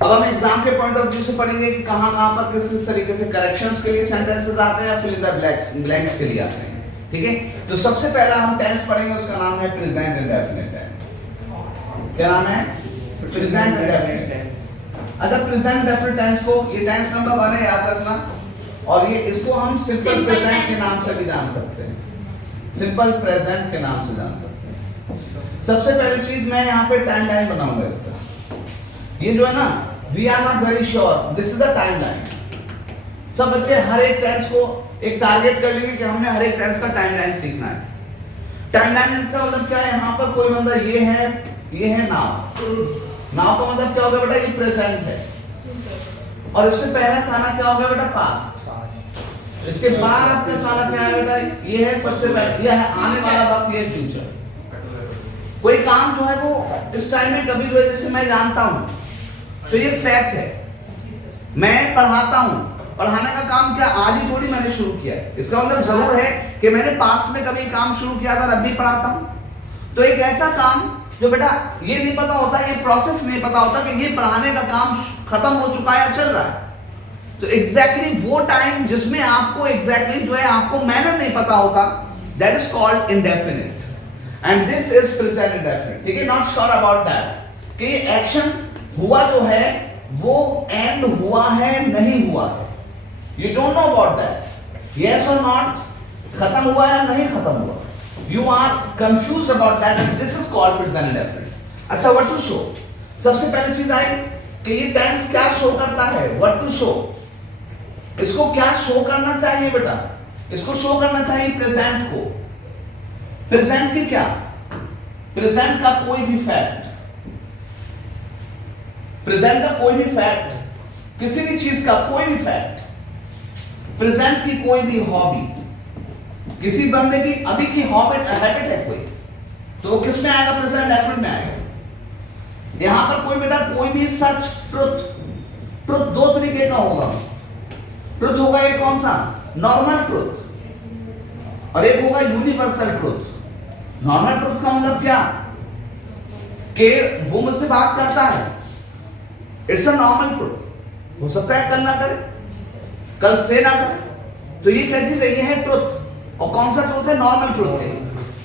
अब हम एग्जाम के पॉइंट ऑफ व्यू से पढ़ेंगे कि कहां पर किस किस तरीके से करेक्शंस के लिए सेंटेंसेस आते हैं या फिल इन द ब्लैंक्स के लिए आते हैं। ठीक है, तो सबसे पहला हम टेंस पढ़ेंगे, उसका नाम है प्रेजेंट इंडेफिनिट टेंस। क्या नाम है? Present indefinite tense. अच्छा, प्रेजेंट इंडेफिनिट टेंस को, ये टेंस नंबर 1 है, याद रखना। और ये इसको हम सिंपल प्रेजेंट के नाम से भी जान सकते हैं, सिंपल प्रेजेंट के नाम से जान सकते हैं। सबसे पहली चीज मैं यहाँ पे टाइमलाइन बनाऊंगा इसका। ये जो है ना, we are not very sure, this is the timeline. सब बच्चे हर एक टेंस को एक टारगेट कर लेंगे कि हमने हर एक टेंस का टाइमलाइन सीखना है। टाइमलाइन का मतलब क्या है? यहाँ पर कोई बंदा ये है नाउ। नाउ का मतलब क्या होगा बेटा? ये प्रेजेंट है। और इससे पहला साना क्या होगा बेटा? पास्ट। इसके बाद आपका साना क्या है बेटा? ये है सबसे पहले, ये है आने वाला वक्त, ये फ्यूचर। कोई काम जो है वो इस टाइम में कभी भी, जैसे मैं जानता हूं तो ये फैक्ट है। मैं पढ़ाता हूं, पढ़ाने का काम क्या आज ही थोड़ी मैंने शुरू किया है। इसका मतलब जरूर है कि मैंने पास्ट में कभी काम शुरू किया था और अब भी पढ़ाता हूं। तो एक ऐसा काम जो बेटा ये नहीं पता होता, ये प्रोसेस नहीं पता होता कि ये पढ़ाने का काम खत्म हो चुका है या चल रहा है। तो एग्जैक्टली वो टाइम जिसमें आपको एग्जैक्टली जो है आपको मैनर नहीं पता होता, that is called indefinite and this is present indefinite. ठीक है, नॉट श्योर अबाउट दैट कि एक्शन हुआ जो है वो एंड हुआ है नहीं हुआ है, you don't know about that, yes और नॉट, खत्म हुआ है या नहीं खत्म हुआ, you are confused about that and this is called present indefinite. अच्छा, व्हाट टू शो, सबसे पहली चीज आई कि ये टेंस क्या शो करता है, व्हाट टू शो। इसको क्या शो करना चाहिए बेटा? इसको शो करना चाहिए प्रेजेंट को। प्रेजेंट की क्या? प्रेजेंट का कोई भी फैक्ट, प्रेजेंट का कोई भी फैक्ट, किसी भी चीज का कोई भी फैक्ट, प्रेजेंट की कोई भी हॉबी, किसी बंदे की अभी की हैबिट है कोई, तो किस में आएगा? प्रेजेंट इंडेफिनिट में आएगा। यहां पर कोई बेटा कोई भी सच, ट्रुथ दो तरीके का होगा। ट्रुथ होगा एक कौन सा? नॉर्मल ट्रुथ, और एक होगा यूनिवर्सल ट्रुथ। नॉर्मल ट्रुथ का मतलब क्या कि वो मुझसे बात करता है, इट्स अ नॉर्मल ट्रुथ। हो सकता है कल ना करे, कल से ना करे, तो ये कैसी चीज है? ये है ट्रुथ। और कौन सा ट्रुथ है? नॉर्मल ट्रुथ है।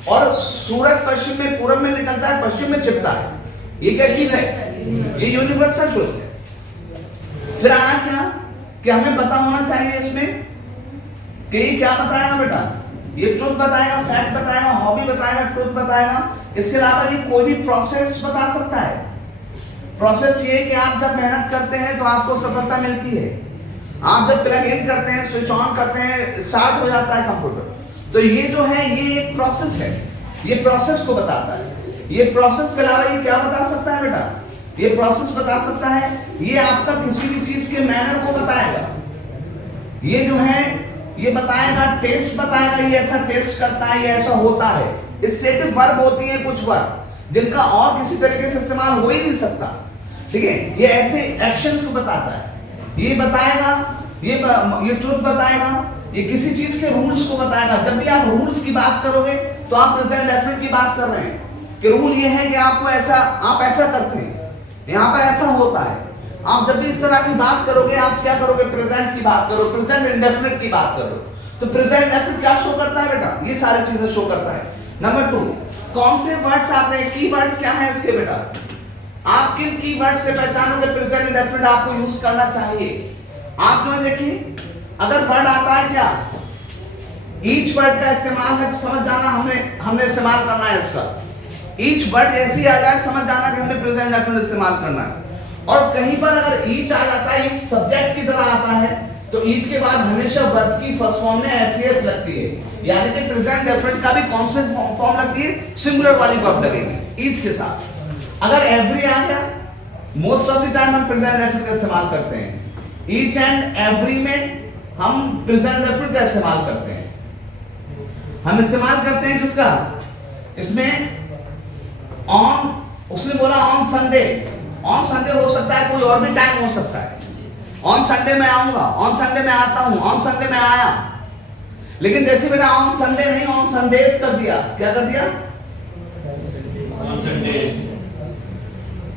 और सूरज पश्चिम में पूरब में निकलता है, पश्चिम में छिपता है, ये क्या चीज है? ये यूनिवर्सल ट्रुथ है। फिर आया क्या कि हमें पता होना चाहिए इसमें कि ये क्या बताएगा बेटा? ये ट्रुथ बताएगा, फैक्ट बताएगा, हॉबी बताएगा, ट्रुथ बताएगा। इसके अलावा ये कोई भी प्रोसेस बता सकता है। प्रोसेस ये कि आप जब मेहनत करते हैं तो आपको सफलता मिलती है, आप जब प्लग इन करते हैं, स्विच ऑन करते हैं, स्टार्ट हो जाता है कंप्यूटर। तो ये जो है ये एक प्रोसेस है, ये प्रोसेस को बताता है। ये प्रोसेस के अलावा ये क्या बता सकता है बेटा? ये प्रोसेस बता सकता है, ये आपका किसी भी चीज के मैनर को बताएगा। ये जो है ये बताएगा, टेस्ट बताएगा, ये ऐसा टेस्ट करता है, ये ऐसा होता है। स्टेटिव वर्ब होती है कुछ वर्ब जिनका और किसी तरीके से इस्तेमाल हो ही नहीं सकता। ठीक है, ये ऐसे एक्शंस को बताता है। ये बताएगा, ये ट्रुथ बताएगा, ये किसी चीज के रूल्स को बताएगा। जब भी आप रूल्स की बात करोगे तो आप प्रेजेंट इंडेफिनिट की बात कर रहे हैं कि रूल ये है कि आपको ऐसा, आप ऐसा करते हैं, यहां पर ऐसा होता है। आप जब भी इस तरह की बात करोगे आप क्या करोगे? प्रेजेंट की बात करो, प्रेजेंट इंडेफिनिट की बात करो। तो प्रेजेंट इंडेफिनिट क्या शो करता है बेटा? ये सारी चीजें शो करता है। नंबर 2, कौन से वर्ड्स आते हैं, कीवर्ड्स क्या है इसके बेटा? आप किन कीवर्ड से पहचानोगे प्रेजेंट इंडेफिनिट आपको यूज करना चाहिए? आप जो है देखिए, अगर वर्ड आता है क्या, ईच वर्ड का इस्तेमाल है तो समझ जाना हमने इस्तेमाल करना है इसका। ईच वर्ड ऐसे ही आ जाए, समझ जाना कि हमने प्रेजेंट इंडेफिनिट इस्तेमाल करना है। और कहीं पर अगर ईच आ जाता है, ईच सब्जेक्ट की तरह आता है, तो ईच के बाद हमेशा वर्ब की फर्स्ट फॉर्म में एस लगती है, यानी कि प्रेजेंट इंडेफिनिट का भी कौन सी फॉर्म लगती है? सिंगुलर वाली वर्ब लगेगी ईच के साथ। अगर एवरी आ गया, मोस्ट ऑफ द टाइम हम प्रेजेंट इंडेफिनिट का इस्तेमाल करते हैं। ईच एंड एवरी में हम प्रेजेंट इंडेफिनिट का इस्तेमाल करते हैं। हम इस्तेमाल करते हैं किसका? इसमें ऑन, उसने बोला ऑन संडे, ऑन संडे हो सकता है, कोई और भी टाइम हो सकता है। ऑन संडे में आऊंगा, ऑन संडे में आता हूं, ऑन संडे में आया। लेकिन जैसे बेटा ऑन संडे नहीं, ऑन संडेज कर दिया, क्या कर दिया?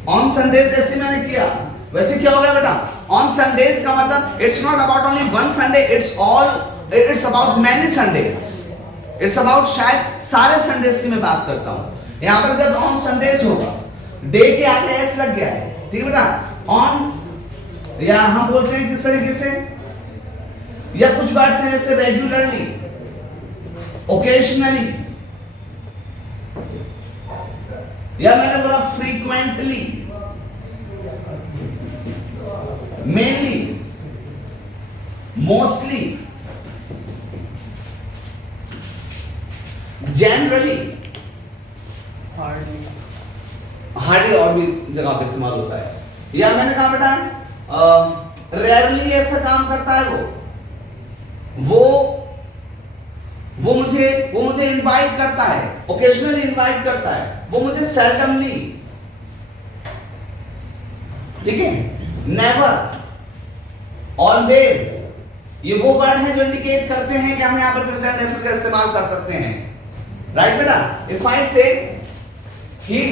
ऑन संडेज जैसे मैंने किया वैसे क्या हो गया बेटा, ऑन संडेज का मतलब it's not about only one Sunday, it's about many Sundays, it's about शायद सारे संडेज की मैं बात करता हूं। यहां पर जब ऑन संडेज होगा, डे के आगे एस लग गया है, ठीक है बेटा, ऑन, या हम बोलते हैं किस तरीके से, या कुछ वर्ड्स हैं जैसे रेगुलरली, ओकेशनली, या मैंने बोला frequently, mainly, mostly, generally, hardly और भी जगह पे इस्तेमाल होता है। या मैंने कहा बेटा रेयरली ऐसा काम करता है वो मुझे इनवाइट करता है, ओकेजनली इनवाइट करता है, वो मुझे सेल्डमली, ठीक है, नेवर, ऑलवेज, ये वो वर्ड हैं जो इंडिकेट करते हैं कि हम यहां पर प्रेजेंट इंडेफिनिट का इस्तेमाल कर सकते हैं, राइट बेटा। इफ आई से ही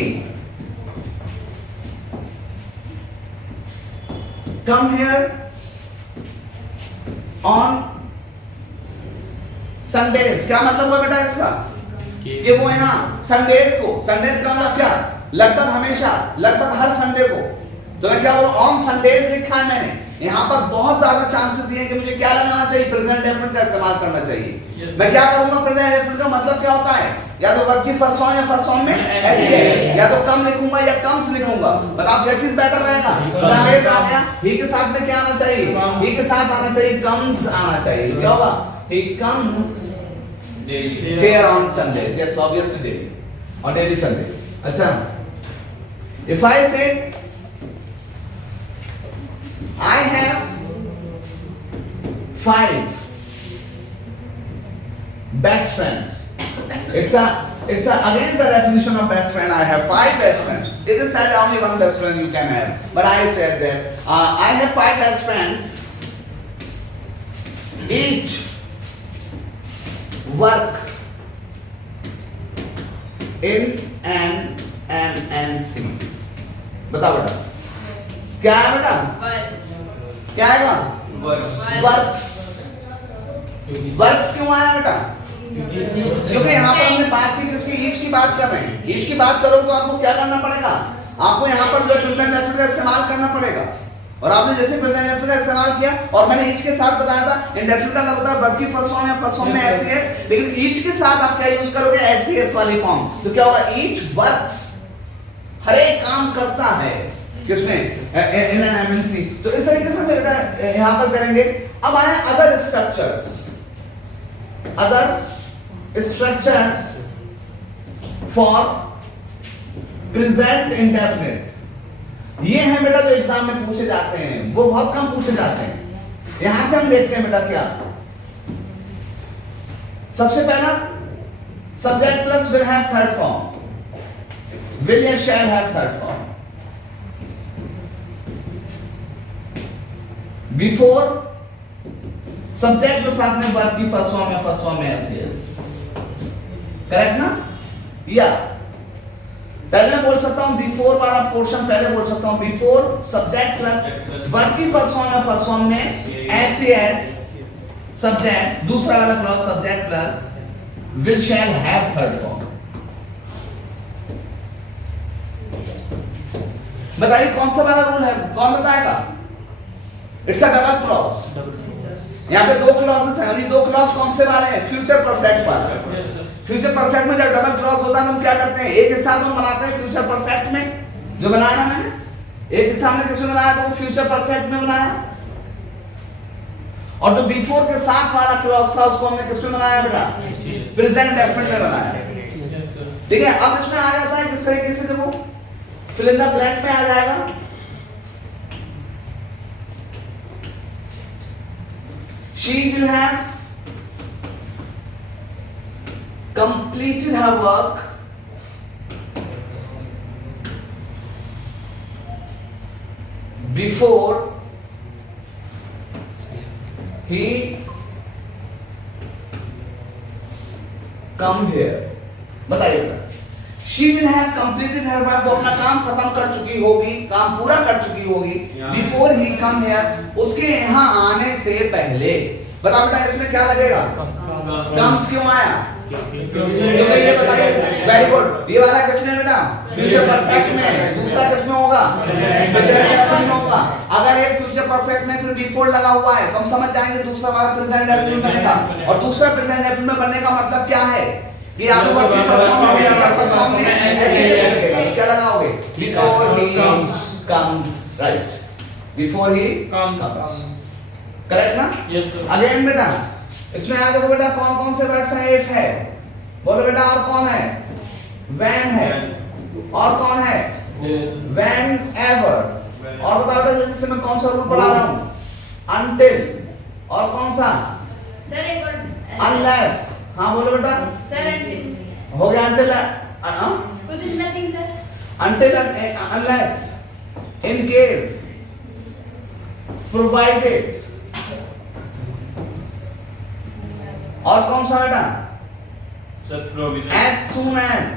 come here on Sundays, क्या मतलब हुआ बेटा इसका, कि वो यहाँ संडेज का मतलब क्या, लगभग हमेशा, लगभग हर संडे को, तो मैं क्या बोलूं, ऑन संडेज लिखा है मैंने, यहाँ पर बहुत ज्यादा चांसेस ये हैं कि मुझे क्या लगाना चाहिए, प्रेजेंट डेफिनेट का इस्तेमाल करना चाहिए। मैं क्या करूंगा, प्रेजेंट डेफिनेट का मतलब क्या होता है, या तो वर्ब की फर्स्ट फॉर्म या फर्स्ट फॉर्म में ऐसी है, या तो कम लिखूंगा या कम्स लिखूंगा, बताओ क्या चीज बेटर रहेगा, संडेज आ गया, ही के साथ में क्या आना चाहिए, ही के साथ आना चाहिए, कम्स आना चाहिए, क्या होगा, he comes here on Sundays, yes obviously daily, on daily Sunday। अच्छा, if I say I have 5 best friends, it's against the definition of best friend, I have 5 best friends, it is said only one best friend you can have, but I said that I have 5 best friends, each work in an MNC। बताओ बेटा क्या है बेटा, क्या है works, works क्यों आया बेटा, क्योंकि यहाँ पर हमने बात की किसकी, ईच की बात कर रहे हैं, ईच की बात करो तो आपको क्या करना पड़ेगा, आपको यहाँ पर जो प्रेजेंट डेफिनेट का इस्तेमाल करना पड़ेगा, और आपने जैसे प्रेजेंट डेफिनेट का इस्तेमाल किया, और मैंने ईच के साथ बताया था इंडेफिनिट का लगता है वर्ब की फर्स्ट फॉर्म या फर्स्ट फॉर्म में एसईएस, लेकिन ईच के साथ आप क्या यूज करोगे, एसईएस वाली फॉर्म, तो क्या होगा, ईच वर्क्स, हर एक काम करता है, किसमें, इन एन एमएनसी। तो इस तरीके से बेटा यहां पर करेंगे। अब आए other structures, for present indefinite. ये हैं बेटा जो एग्जाम में पूछे जाते हैं, वो बहुत कम पूछे जाते हैं। यहां से हम देखते हैं बेटा क्या, सबसे पहला subject plus will have third form, will या shall have third form, before subject के साथ में वर्ब की फर्स्ट फॉर्म या फर्स्ट फॉर्म में एसएस, करेक्ट ना। या पहले मैं बोल सकता हूं बिफोर वाला पोर्शन पहले बोल सकता हूं, बिफोर सब्जेक्ट प्लस वर्ब की फर्स्ट फॉर्म या फर्स्ट फॉर्म में एसएस सब्जेक्ट, दूसरा वाला clause subject plus will shall have third form. बताइए कौन सा वाला रूल है, कौन बताएगा। इट्स अ डबल क्लॉज, यहाँ पे दो क्लॉजेस हैं, और ये दो क्लॉज कौन से वाले हैं, फ्यूचर परफेक्ट वाले। फ्यूचर परफेक्ट में जब डबल क्लॉज होता है तो हम क्या करते हैं, एक हिस्सा तो हम बनाते हैं फ्यूचर परफेक्ट में, जो बनाया ना मैंने, एक हिस्सा हमने किसमें बनाया, तो वो फ्यूचर परफेक्ट में बनाया, और जो बिफोर के साथ वाला क्लॉज था उसको हमने किसमें बनाया बेटा, प्रेजेंट डेफिनेट में बनाया। ठीक है, अब इसमें आ जाता है किस तरीके से, देखो फिल इन द ब्लैंक में आ जाएगा, she will have completed her work before he come here। बताइए बेटा, she will have completed her work, वो अपना काम खत्म कर चुकी होगी, काम पूरा कर चुकी होगी, बिफोर ही कम हियर, उसके यहाँ आने से पहले। बताओ बेटा इसमें क्या लगेगा, कम्स क्यों आया, क्योंकि ये बताइए, वेरी गुड, ये वाला किसमें बेटा, फ्यूचर परफेक्ट में, दूसरा किसमें होगा, प्रेजेंट डेफिनेट में होगा। अगर एक फ्यूचर परफेक्ट में फिर बिफोर लगा हुआ है तो हम समझ जाएंगे दूसरा वाला प्रेजेंट डेफिनेट में बनेगा। और दूसरा प्रेजेंट डेफिनेट में बनने का मतलब क्या है कि आप लोग अपनी फर्स्ट फॉर्म में या फर्स्ट फॉर्म में ऐसे लगेगा, क्या लगाओगे, before he comes, right, before he comes, correct ना? Yes sir. अगेन बेटा इसमें आ देखो बेटा कौन कौन से वर्ड्स हैं, इफ है, बोलो बेटा, और कौन है, when है, और कौन है, whenever, और बताओ बेटा जल्दी से मैं कौन सा रूल पढ़ा रहा हूँ, until, और कौन सा, सर एक और unless, हाँ बोलो बेटा, सर until हो गया until, कुछ is nothing sir, until unless, in case, provided, और कौन सा बेटा, sir provision, as soon as,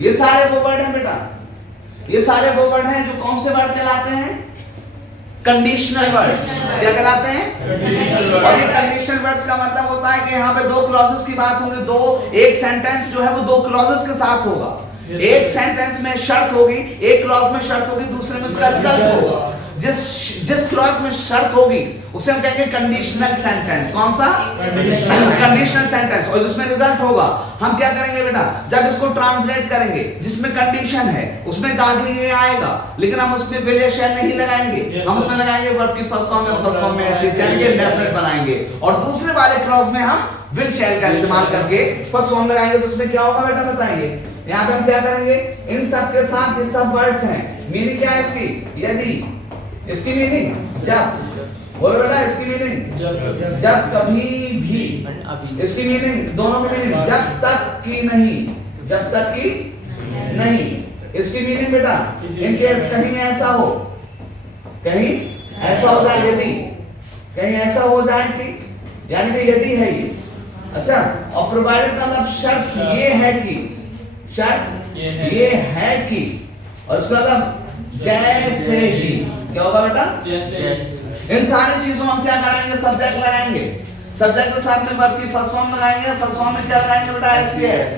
ये सारे वो वर्ड हैं बेटा, ये सारे वो वर्ड हैं जो कौन से वर्ड कहलाते हैं, कंडीशनल वर्ड्स, क्या कहलाते हैं, और ये कंडीशनल वर्ड्स का मतलब होता है कि यहाँ पे दो क्लॉजेस की बात होगी, दो, एक सेंटेंस जो है वो दो क्लॉजेस के साथ होगा, एक सेंटेंस में शर्त होगी, एक क्लॉज में शर्त होगी, दूसरे में उसका रिजल्ट होगा। जिस क्लॉज में शर्त होगी उसे हम कहेंगे कंडीशनल सेंटेंस, कौन सा, कंडीशनल सेंटेंस, और उसमें रिजल्ट होगा। हम क्या करेंगे बेटा, जब इसको ट्रांसलेट करेंगे जिसमें कंडीशन है उसमें आगे ये आएगा, लेकिन हम उसमें विल या शैल नहीं लगाएंगे, हम उसमें लगाएंगे वर्ब की फर्स्ट फॉर्म में ऐसे यानी कि डेफिनेट बनाएंगे, और दूसरे वाले क्लॉज में हम विल शैल का इस्तेमाल करके फर्स्ट फॉर्म लगाएंगे। तो उसमें क्या होगा बेटा बताइए, यहाँ पे हम क्या करेंगे, इन सब के साथ ये सब वर्ड्स हैं, मीनिंग क्या है इसकी, यदि, इसकी मीनिंग जब, बोलो बेटा इसकी मीनिंग जब कभी भी, इसकी मीनिंग दोनों की मीनिंग जब तक कि नहीं, जब तक कि नहीं, इसकी मीनिंग बेटा इनकेस कहीं ऐसा हो, कहीं ऐसा हो जाए, यदि कहीं ऐसा हो जाए कि, यानी कि यदि है ये, अच्छा, और प्रोवाइडेड मतलब शर्त ये है कि, शर्त ये है कि, और उसका मतलब जैसे ही, क्या होगा बेटा, जैसे, इन सारी चीजों में हम क्या कराएंगे, सब्जेक्ट लगाएंगे, सब्जेक्ट के साथ में वर्ब की फर्स्ट फॉर्म लगाएंगे, फर्स्ट फॉर्म में क्या लगाएंगे बेटा, एस,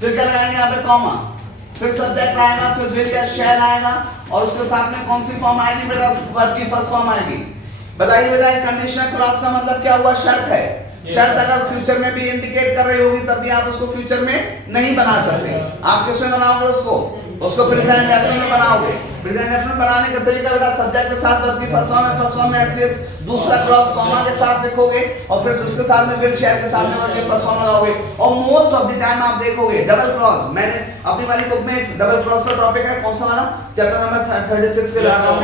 फिर क्या लगाएंगे यहाँ पे कॉमा, फिर सब्जेक्ट आएगा, फिर विल या शैल आएगा, और उसके साथ में कौन सी फॉर्म आएगी बेटा, वर्ब की फर्स्ट फॉर्म आएगी। बताइए बेटा कंडीशनल क्लॉज का मतलब क्या हुआ, शर्त है, शर्त अगर फ्यूचर में भी इंडिकेट कर रही होगी तब भी आप उसको फ्यूचर में नहीं बना सकते, आप किसमें बनाओगे उसको प्रेजेंट डेफिनेट में बनाओगे। प्रेजेंट डेफिनेट बनाने का तरीका बेटा सब्जेक्ट के साथ वर्ब की फर्स्ट फॉर्म में एस, दूसरा क्लॉज कॉमा के साथ लिखोगे, और फिर उसके साथ में विल शैल के साथ में वर्ब की फर्स्ट फॉर्म लगाओगे, और मोस्ट ऑफ द टाइम आप देखोगे डबल क्लॉज, मैंने अपनी वाली बुक में डबल क्लॉज का टॉपिक है, कौन सा वाला, चैप्टर नंबर 36 के ला रहा हूं,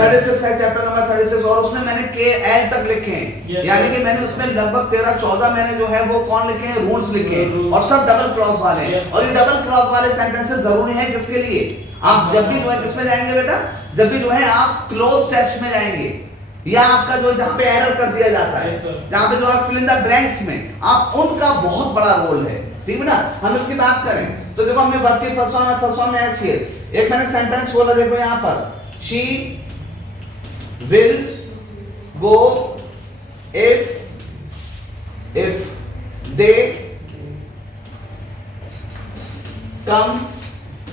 36 है चैप्टर नंबर 36, और उसमें मैंने के एल तक लिखे हैं, यानी कि मैंने उसमें लगभग 13-14 मैंने जो है वो कौन लिखे हैं, रूल्स लिखे हैं, और सब डबल क्लॉज वाले हैं। और ये डबल क्लॉज वाले सेंटेंसेस जरूरी हैं किसके लिए, आप जब भी जो है किसमें जाएंगे बेटा, जब भी जो है आप क्लोज टेस्ट में जाएंगे, या आपका जो जहां पे एरर कर दिया जाता है, जहां पे जो आप फिल इन द ब्लैंक्स में, आप उनका बहुत बड़ा रोल है, ठीक है ना। हम इसकी बात करें तो देखो हमने वर्ब की फर्स्ट फॉर्म में एस, एक मैंने सेंटेंस बोला, देखो यहां पर, she will go if they come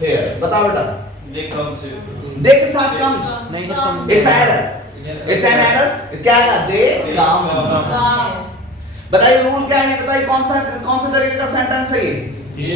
here, बताओ बेटा, दे कम से, दे के साथ कम्स, इट्स एन एरर, क्या है, दे कम, बताइए रूल क्या है, बताइए कौन सा तरीके का सेंटेंस है ये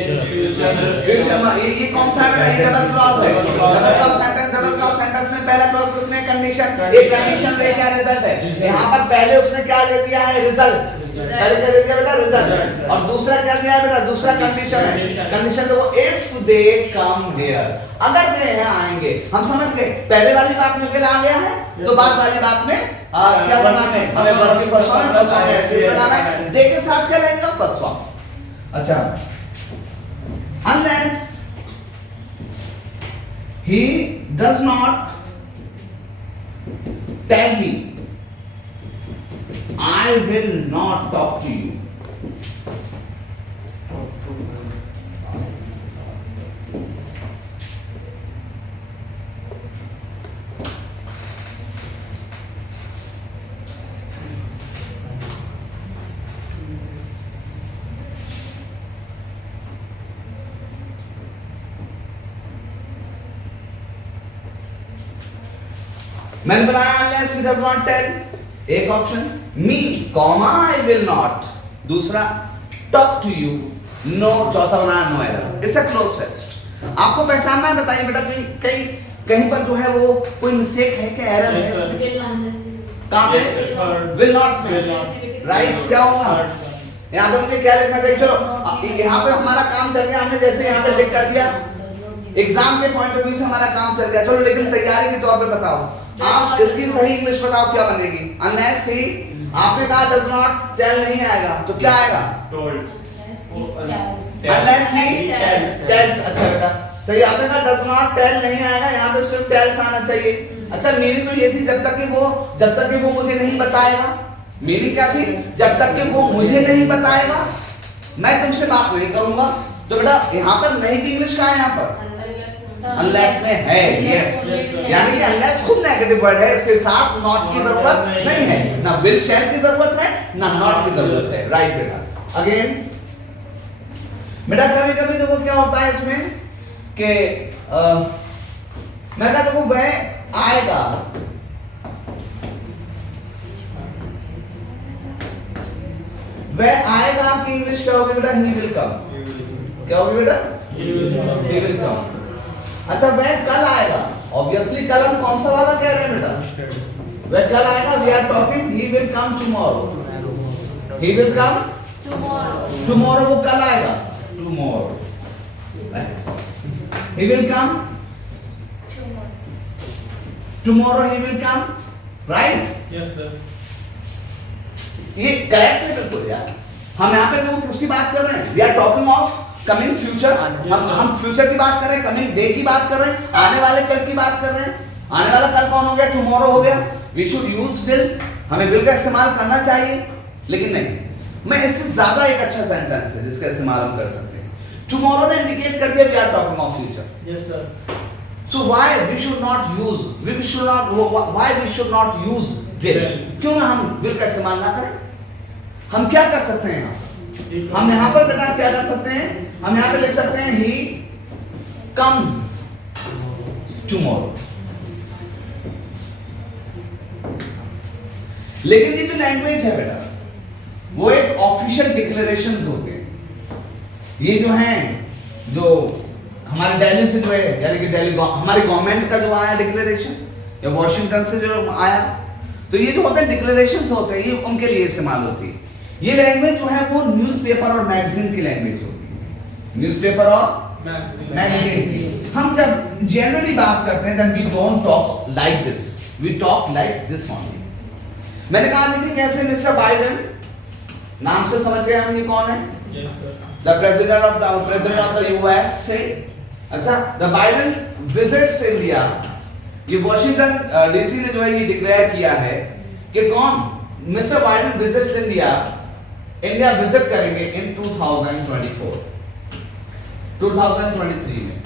कौन सा है, ये डबल क्लॉज है, डबल क्लॉज सेंटेंस में पहला क्लॉज किसमें, कंडीशन, एक कंडीशन में क्या रिजल्ट है, यहाँ पर पहले उसने क्या दे दिया है, रिजल्ट, पहले क्या दे दिया बेटा, रिजल्ट, और दूसरा क्या दिया है बेटा, दूसरा कंडीशन है, कंडीशन देखो इफ दे कम हियर, अगर वे यहाँ आएंगे, हम समझ गए, पहले वाली बात में विल आ गया है, तो बाद वाली बात में क्या करना है, हमें वर्ब की फर्स्ट फॉर्म में ऐसे लगाना है, दे के साथ क्या लगेगा, फर्स्ट फॉर्म। अच्छा, unless he does not tell me, I will not talk to you, मैंने बनाया unless he does not tell, एक option me, comma I will not, दूसरा talk to you, no, चौथा बनाया no error. It's a close test. आपको पहचानना है, बताइए बेटा कहीं कहीं पर जो है वो कोई मिस्टेक है क्या, एरर Yes, sir. है कहाँ पे? Yes, sir. Will not, Will not. Right, क्या होगा यहाँ पे? मुझे क्या लिखना चाहिए? चलो यहाँ पे हमारा काम चल गया, हमने जैसे यहाँ पे टिक कर दिया, एग्जाम के पॉइंट ऑफ व्यू से हमारा काम चल गया। चलो लेकिन तैयारी के तौर पे बताओ, आप इसकी सही इंग्लिश बताओ क्या बनेगी? अनलेस ही, आपने कहा डज नॉट टेल नहीं आएगा, तो क्या आएगा? Told. Unless he tells. अच्छा बेटा सही, आपने कहा डज नॉट टेल नहीं आएगा, यहाँ पे सिर्फ टेल्स आना चाहिए। अच्छा मेरी तो ये थी जब तक कि वो मुझे नहीं बताएगा, मेरी क्या थी? जब तक कि वो मुझे नहीं बताएगा मैं तुमसे बात नहीं करूंगा। तो बेटा यहाँ पर नहीं की इंग्लिश कहाँ है? यहाँ पर अनलेस में है, यस, यानी कि अनलेस खूब नेगेटिव वर्ड है, इसके साथ नॉट की जरूरत नहीं है, ना विल शैल की जरूरत है, ना नॉट की जरूरत है। राइट बेटा। अगेन बेटा कभी कभी देखो क्या होता है इसमें कि मैं कहता देखो वह आएगा, वह आएगा की इंग्लिश क्या होगी बेटा? ही विल कम। क्या होगी बेटा? ही विल कम। अच्छा वह कल आएगा, ऑब्वियसली कल हम कौन सा वाला कह रहे हैं बेटा? वह कल आएगा, we are talking he will come tomorrow, he will come tomorrow, वो कल आएगा, tomorrow, he will come tomorrow, he will come, right? Yes, sir. ये करेक्ट है बिल्कुल यार। हम यहाँ पे जो किसकी बात कर रहे हैं? We are talking of coming future, हम फ्यूचर की बात कर रहे हैं, कमिंग डे की बात कर रहे हैं, आने वाले कल की बात कर रहे हैं। आने वाला कल कौन हो गया? टुमारो हो गया। वी शुड यूज विल, हमें विल का इस्तेमाल करना चाहिए, लेकिन नहीं, मैं इससे ज्यादा एक अच्छा सेंटेंस है जिसका इस्तेमाल हम कर सकते हैं। टुमारो ने इंडिकेट कर दिया we are talking of future. Yes, sir. So why we should not use will? क्यों ना हम will का इस्तेमाल ना करें? हम क्या कर सकते हैं? हम यहाँ पर बेटा क्या कर सकते हैं? हम यहाँ पे लिख सकते हैं he comes tomorrow। लेकिन ये जो लैंग्वेज है बेटा वो एक ऑफिशियल डिक्लेरेशंस होते हैं। ये जो हैं, जो हमारे दिल्ली से जो है, यानी कि दिल्ली हमारी गवर्नमेंट का जो आया डिक्लेरेशन, या वॉशिंगटन से जो आया, तो ये जो होते हैं डिक्लेरेशंस होते हैं, ये उनके लिए इस्तेमाल होती है। ये लैंग्वेज जो है वो न्यूज़पेपर और मैगजीन की लैंग्वेज होती है, न्यूज़पेपर और मैगजीन की। हम जब जनरली बात करते हैं, then we don't talk like this, we talk like this only. मैंने कहा देखिए कैसे मिस्टर बाइडेन, नाम से समझ गए हम ये कौन है? Yes, sir. The president of the US से। अच्छा, the Biden visits India। ये वॉशिंगटन डीसी ने जो है ये डिक्लेयर किया है कि कौन? Mister Biden visits India, India visit करेंगे इन 2024, 2023 में।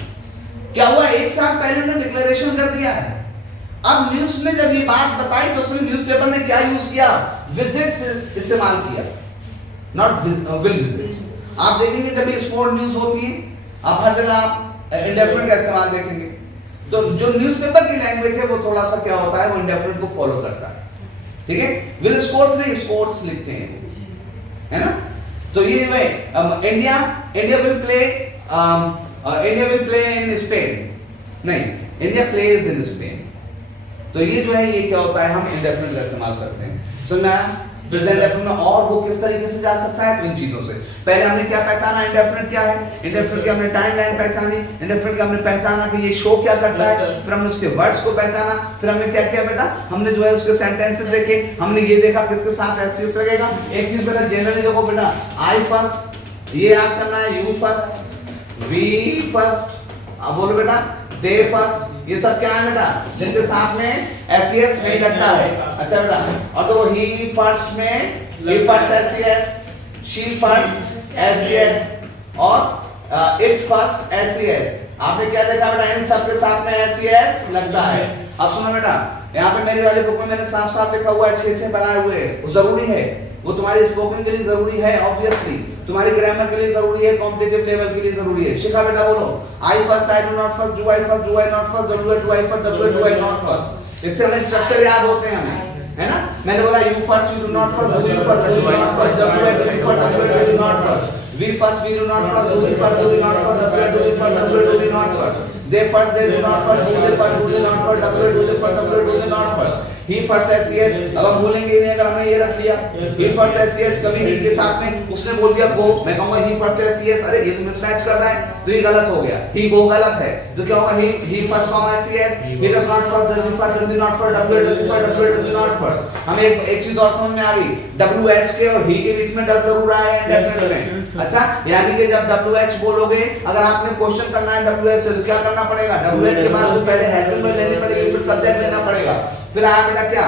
क्या हुआ? एक साल पहले उन्होंने डिक्लेरेशन कर दिया है। अब न्यूज ने जब ये बात बताई तो उसने न्यूज़पेपर ने क्या यूज किया? विजिट इस्तेमाल किया, नॉट विल विजिट। आप देखेंगे जब ये स्पोर्ट न्यूज होती है, आप हर जगह आप इंडेफिनिट का इस्तेमाल देखेंगे। तो जो न्यूज़पेपर की लैंग्वेज है वो थोड़ा सा क्या होता है, वो इंडेफिनिट को फॉलो करता है। ठीक है, विल स्कोर्स नहीं, स्कोर्स लिखते हैं, है ना? तो ये जो है India will play in Spain, नहीं, इंडिया प्लेज इन स्पेन। तो ये जो है ये क्या होता है, हम इंडेफिनिट का इस्तेमाल करते हैं। सुनना प्रेजेंट डेफिनिट में, और वो किस तरीके से जा सकता है? तो इन चीजों से। पहले हमने क्या पहचाना, इंडेफिनिट क्या है, इंडेफिनिट की हमने टाइमलाइन पहचानी, इंडेफिनिट का हमने पहचाना कि ये शो क्या करता है, फिर हमने उसके वर्ड्स को पहचाना, फिर हमने क्या किया बेटा, हमने जो है उसके सेंटेंसेस देखे, हमने ये देखा किसके साथ एसएस लगेगा। एक चीज बेटा जनरली देखो बेटा, आई फर्स्ट, ये याद करना है, यू फर्स्ट, वी फर्स्ट, अब बोलो बेटा दे फर्स्ट, ये सब क्या है बेटा, जिनके साथ में एसएस नहीं लगता है। अच्छा बेटा, और तो ही फर्स्ट में he first S ES, she first S ES, और इट फर्स्ट एसएस। आपने क्या देखा बेटा, इन सब के साथ में एसएस लगता है। अब सुनो बेटा, यहाँ पे मेरी वाली बुक में मैंने साफ साफ लिखा हुआ है, 6 बनाए हुए हैं, वो जरूरी है, वो तुम्हारी स्पोकन के लिए जरूरी है, ऑब्वियसली तुम्हारी ग्रामर के लिए जरूरी है, कॉम्पिटिटिव लेवल के लिए जरूरी है। शिखा बेटा बोलो, I first, I do not first, do I first, do I not first, do I first, do I not first. इससे हमें स्ट्रक्चर याद होते हैं हमें, है ना। मैंने बोला you first you do not first, do you first do you not first, W at do you first W at do you not first, we first we do not first, do you first do you not first, W at do you first W at do you not first, they first they do not first, do they first do they not first, W at do they first W at do they not first, he first S yes. अब हम भूलेंगे नहीं अगर हमने ये रख लिया ही first S yes, कभी ही के साथ में उसने बोल दिया गो, मैं कहूंगा ही फर्स्ट एस यस, अरे ये तो मिसमैच कर रहा है, तो ये गलत हो गया, ही गो गलत है, तो क्या होगा he first comma S yes, he does not first, does he first, does he not first, W does he first, W does he not first. हमें एक चीज और समझ में आ गई, डब्ल्यू एच के और ही के बीच में डज जरूर आएगा इंडेफिनिट में। अच्छा, यानी कि जब डब्ल्यू एच बोलोगे, अगर आपने क्वेश्चन करना है डब्ल्यू एच से, तो क्या करना पड़ेगा, डब्ल्यू एच के बाद तो पहले हेल्पिंग वर्ब लेनी पड़ेगी, फिर सब्जेक्ट लेना पड़ेगा, फिर आया बेटा क्या,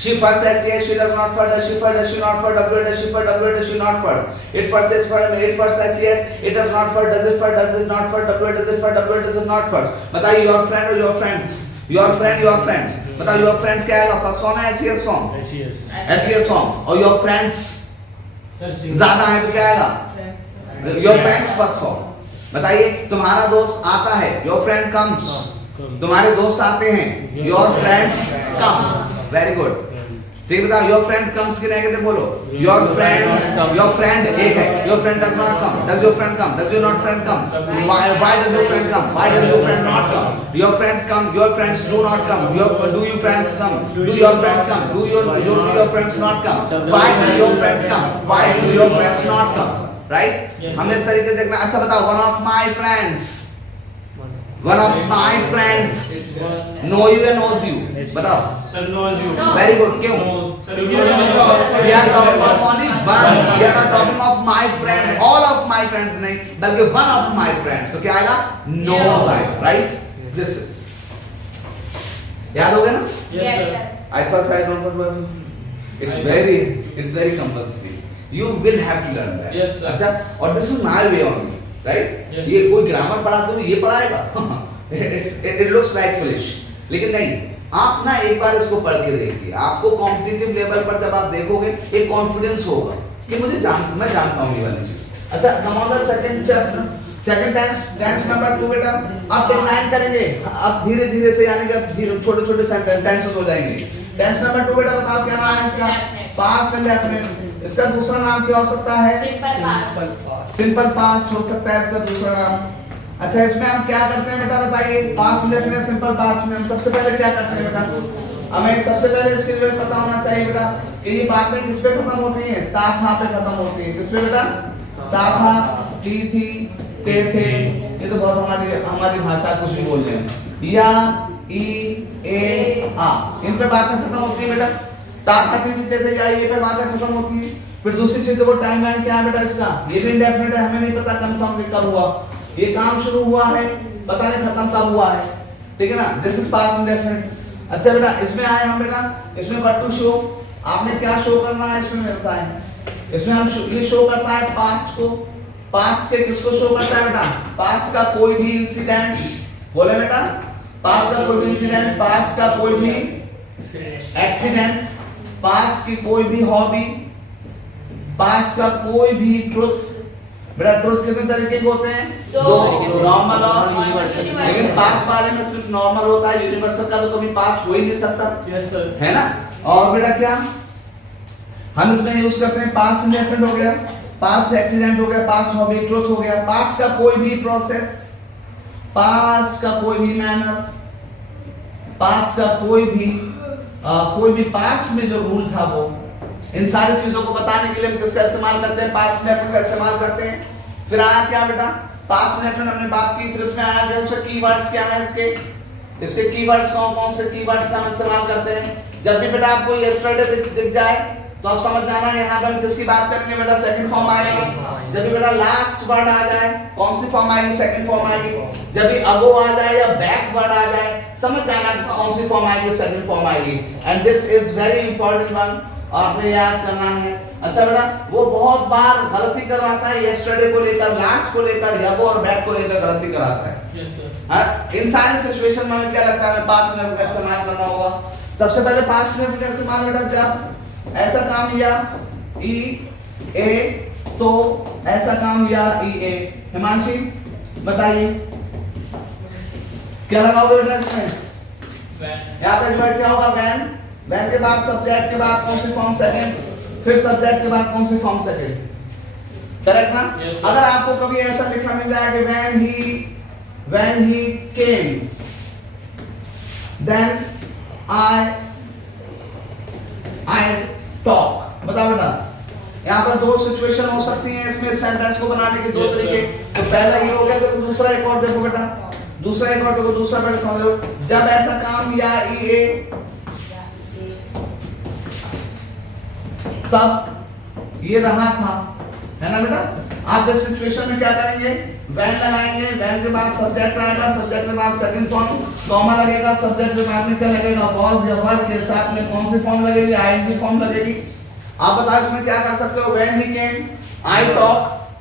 she first says yes, she does not first, does she first, does she not first, w does she first, w does she not first, it first says first, it first says yes, it does not first, does it first, does it not first, w does it first, w does it not first। बताइए your friend or your friends, your friend your friends, बताओ your friends क्या आएगा, first form है SES form, SES form, और your friends ज्यादा है तो क्या आएगा, your friends फर्स्ट फॉर्म। बताइए तुम्हारा दोस्त आता है, your friend comes, तुम्हारे दोस्त आते हैं, your friends come, very good, ठीक बताओ, योर फ्रेंड कम्स की नेगेटिव बोलो, योर फ्रेंड एक है, your friend does not come, does your friend come, does your not friend come, why does your friend come, why does your friend not come, your friends come, your friends do not come, your do you friends come, do your friends come, do your friends not come, why do your friends come, why do your friends not come, right. हमने इस तरीके से देखना। अच्छा बताओ, one of my friends, one of my friends know you and knows you, बताओ Sir knows you. very good, क्यों, Sir we are talking of only one, we are not talking of my friend, all of my friends नहीं, बल्कि one of my friends, तो क्या आएगा, knows I, right, this is, याद हो गया ना। Yes sir। I first I don't want to, it's very compulsory, you will have to learn that। Yes, sir। अच्छा, और this is my way only, right. Yes, ये कोई grammar पढ़ाते हुए ये पढ़ाएगा, इट लुक्स लाइक फुलिश, लेकिन नहीं, आप ना एक बार इसको पढ़ के देखिए, आपको कॉम्पिटिटिव लेवल पर जब आप देखोगे एक कॉन्फिडेंस होगा कि मैं जानता हूँ ये वाली चीज। अच्छा, come on the second chapter, second tense number 2 बेटा, अब डिक्लाइन करेंगे, अब धीरे धीरे से, यानी कि अब छोटे छोटे टेंसेस हो जाएंगे। टेंस नंबर 2 बेटा बताओ क्या नाम है इसका, पास्ट इंडेफिनिट, इसका दूसरा नाम क्या हो सकता है, सिंपल पास्ट हो सकता है इसका दूसरा नाम। अच्छा, इसमें हम क्या करते हैं बेटा बताइए, पास्ट इंडेफिनिट सिंपल पास्ट में हम सबसे पहले क्या करते हैं बेटा, हमें सबसे पहले इसके लिए पता होना चाहिए बेटा कि ये बातें किस पे खत्म होती हैं, ता था पे खत्म होती हैं, किस पे बेटा, ता था, थी, ते थे, ये तो बहुत हमारी भाषा कुछ भी बोल रहे हैं, या ई ए आ, इन पे बातें खत्म होती है बेटा, ता था थी ते थे या ये पे बातें खत्म होती है। फिर दूसरी चीज देखो, टाइमलाइन क्या है बेटा इसका, ये भी इंडेफिनिट है, हमें नहीं पता कंफर्म कब हुआ, ये काम शुरू हुआ है, पता नहीं खत्म कब हुआ है, ठीक है ना, दिस इज पास्ट इंडेफिनिट। अच्छा बेटा, इसमें आए हम बेटा, इसमें व्हाट टू शो, आपने क्या शो करना है इसमें बताएं। इसमें हम ये शो करता है पास्ट को, पास्ट के किसको शो करता है बेटा, पास्ट का कोई भी इंसिडेंट, बोले बेटा, पास्ट का कोई भी इंसिडेंट, पास्ट का कोई भी एक्सीडेंट, पास्ट की कोई भी हॉबी, पास्ट का कोई भी ट्रुथ। बेटा ट्रुथ कितने तरीके के होते हैं, दो, नॉर्मल और यूनिवर्सल, लेकिन पास्ट वाले में सिर्फ नॉर्मल होता है, यूनिवर्सल का तो कभी पास्ट हो ही नहीं सकता, यस सर, है ना। और बेटा क्या हम इसमें यूज करते हैं, पास्ट इंडेफिनिट हो गया, पास्ट एक्सीडेंट हो गया, पास्ट हॉबी, ट्रुथ हो गया, पास्ट का कोई भी प्रोसेस, पास्ट का कोई भी मैनर, पास्ट का कोई भी पास्ट में जो रूल था वो, इन सारी चीजों को बताने के लिए हम किसका इस्तेमाल करते हैं, पास्ट इंडेफिनिट का इस्तेमाल करते हैं। फिर आया क्या बेटा, पास्ट इंडेफिनिट हमने बात की, फिर इसमें आया जो कीवर्ड्स क्या है, इसके कीवर्ड्स कौन से कीवर्ड्स का हम इस्तेमाल करते हैं। जब भी बेटा आपको यस्टरडे दिख जाए तो आप समझ जाना है यहाँ पे हम किसकी बात करेंगे बेटा, सेकंड फॉर्म आएगा। जब भी बेटा लास्ट वर्ड आ जाए कौन सी फॉर्म आएगी, सेकंड फॉर्म आएगी। जब भी अगो आ जाए या बैक वर्ड आ जाए समझ जाना कौन सी फॉर्म आएगी, सेकंड फॉर्म आएगी। And this is very important one, आपने याद करना है। अच्छा बेटा, वो बहुत बार गलती करवाता है, यस्टरडे को लेकर, लास्ट को लेकर, अगो और बैक को लेकर गलती कराता है। Yes sir. इन सारी सिचुएशन में हमें क्या लगता है, हमें पास्ट में का इस्तेमाल करना होगा। सबसे पहले पास्ट में का इस्तेमाल बेटा जब ऐसा काम लिया ई ए तो ऐसा काम लिया ई ए। हिमांशी बताइए क्या लगाओगे बेटा इसमें, यहाँ पे जो है क्या होगा वैन, वैन के बाद सब्जेक्ट के बाद कौन सी फॉर्म सेकंड, फिर सब्जेक्ट के बाद कौन सी फॉर्म सेकंड, करेक्ट ना? Yes, sir. अगर आपको कभी ऐसा लिखा मिल जाए कि when he came then I talk, बता बेटा यहाँ पर दो सिचुएशन हो सकती हैं इसमें सेंटेंस को बनाने के दो Yes, sir. तरीके। तो पहला ये हो गया, तो दूसरा एक और देखो बेटा, दूसरा एक और देखो, दूसरा बेटा समझ लो, जब ऐसा काम या EA तब ये रहा था, है ना बेटा? आप इस सिचुएशन में क्या करेंगे, वैन लगाएंगे, वैन के बाद सब्जेक्ट आएगा, सब्जेक्ट के बाद सेकंड फॉर्म, कॉमा लगेगा, सब्जेक्ट के बाद में क्या लगेगा, वाज या वर के साथ में कौन सी फॉर्म लगेगी, आईएनजी फॉर्म लगेगी। आप बताओ इसमें क्या कर सकते हो, when he came, I talk,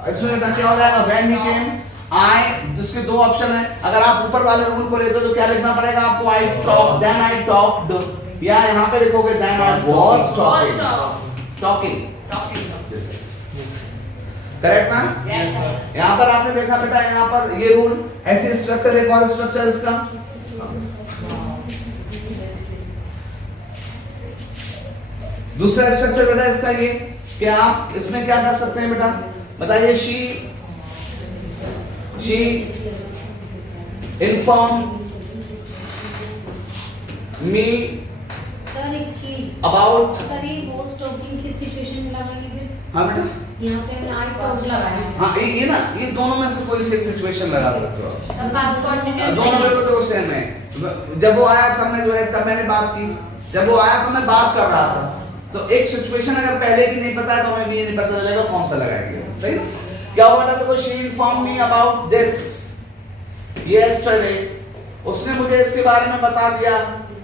इसमें बेटा क्या हो जाएगा, व्हेन ही केम, आई, इसके दो ऑप्शन है। अगर आप ऊपर वाले रूल को लेते हो तो क्या लिखना पड़ेगा आपको, I talk, then I talked, या यहाँ पे लिखोगे then I was talking, correct ना? Yes, sir. यहाँ पर आपने देखा बेटा, यहाँ पर ये रूल, ऐसे स्ट्रक्चर, एक और स्ट्रक्चर इसका, दूसरा स्ट्रक्चर बेटा इसका ये कि आप इसमें क्या कर सकते हैं बेटा, बताइए, she informed me सर एक चीज, about, सर ये वॉज टॉकिंग किस सिचुएशन में लगाएंगे फिर? हाँ बेटा, यहाँ पे हमने आई पॉज लगाया है। हाँ ये ना, ये दोनों में से कोई से सिचुएशन लगा सकते हो आप। अब कॉरेस्पॉन्डिंग दोनों बिल्कुल तो सेम है। जब वो आया तब मैं जो है, तब मैंने बात की, जब वो आया तो मैं बात कर रहा था, तो एक सिचुएशन अगर पहले की नहीं पता है तो हमें भी नहीं पता चलेगा कौन सा लगाएंगे, सही ना? क्या हुआ था, तो she inform me about this yesterday, उसने मुझे इसके बारे में बता दिया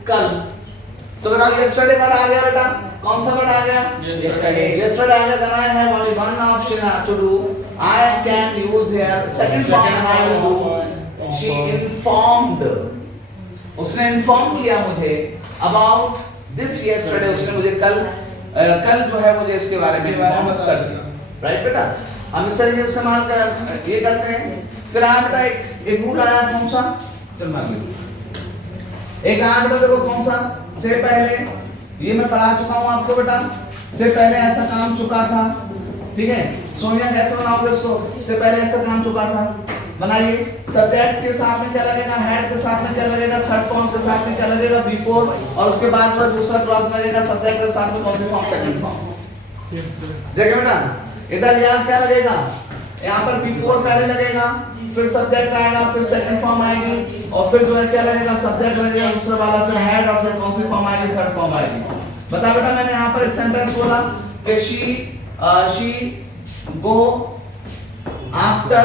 कल। तो बताओ यस्टरडे वर्ड आ गया बेटा, कौन सा वर्ड आ गया, Yesterday. यस्टरडे आ गया, then I have only one option to do, I can use here second form and I will do, she informed, उसने इन्फॉर्म किया मुझे about this yesterday, उसने मुझे कल जो है मुझे इसके बारे में इन्फॉर्म कर दिया, राइट बेटा? हम इस तरीके से इस्तेमाल कर ये करते हैं। फिर आया बेटा एक रूल आया, कौन सा, चल मैं आगे एक आया बेटा, देखो कौन सा, से पहले, ये मैं पढ़ा चुका हूँ आपको बेटा, से पहले ऐसा काम चुका था, ठीक है? सोनिया कैसे बनाओगे इसको, से पहले ऐसा काम चुका था, बनाइए। सब्जेक्ट के साथ में क्या लगेगा, हैड के साथ में क्या लगेगा, थर्ड फॉर्म के साथ में क्या लगेगा, बिफोर, और उसके बाद में दूसरा क्लॉज लगेगा, सब्जेक्ट के साथ में कौन सी फॉर्म, सेकंड फॉर्म। देखिए बेटा, इधर यहाँ क्या लगेगा, यहाँ पर बिफोर पहले लगेगा, फिर सब्जेक्ट आएगा, फिर सेकंड फॉर्म आएगी, और फिर जो है क्या लगेगा, सब्जेक्ट लगेगा दूसरा वाला, फिर हेड, और फिर कौन सी फॉर्म आएगी, थर्ड फॉर्म आएगी। बता बेटा, मैंने यहाँ पर एक सेंटेंस बोला कि she go after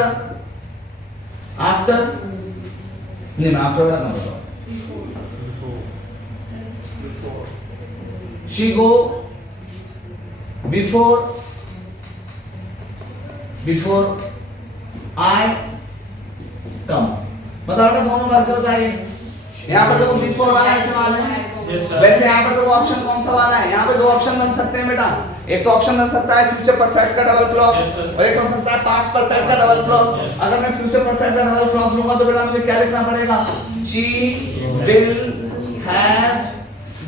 नहीं, मैं आफ्टर वाला ना बताऊं, she go before I come, बताओ बेटा दोनों बार क्या बताइए। यहाँ पर देखो बिफोर वाला इस्तेमाल है, Yes, sir. वैसे यहाँ पर देखो ऑप्शन कौन सा वाला है, यहाँ पे दो ऑप्शन बन सकते हैं बेटा, एक तो ऑप्शन बन सकता है फ्यूचर परफेक्ट का डबल क्लॉज, Yes, sir. और एक बन सकता है पास्ट परफेक्ट का डबल क्लॉज। Yes. अगर मैं फ्यूचर परफेक्ट का डबल क्लॉज लूंगा तो बेटा मुझे क्या लिखना पड़ेगा, she will have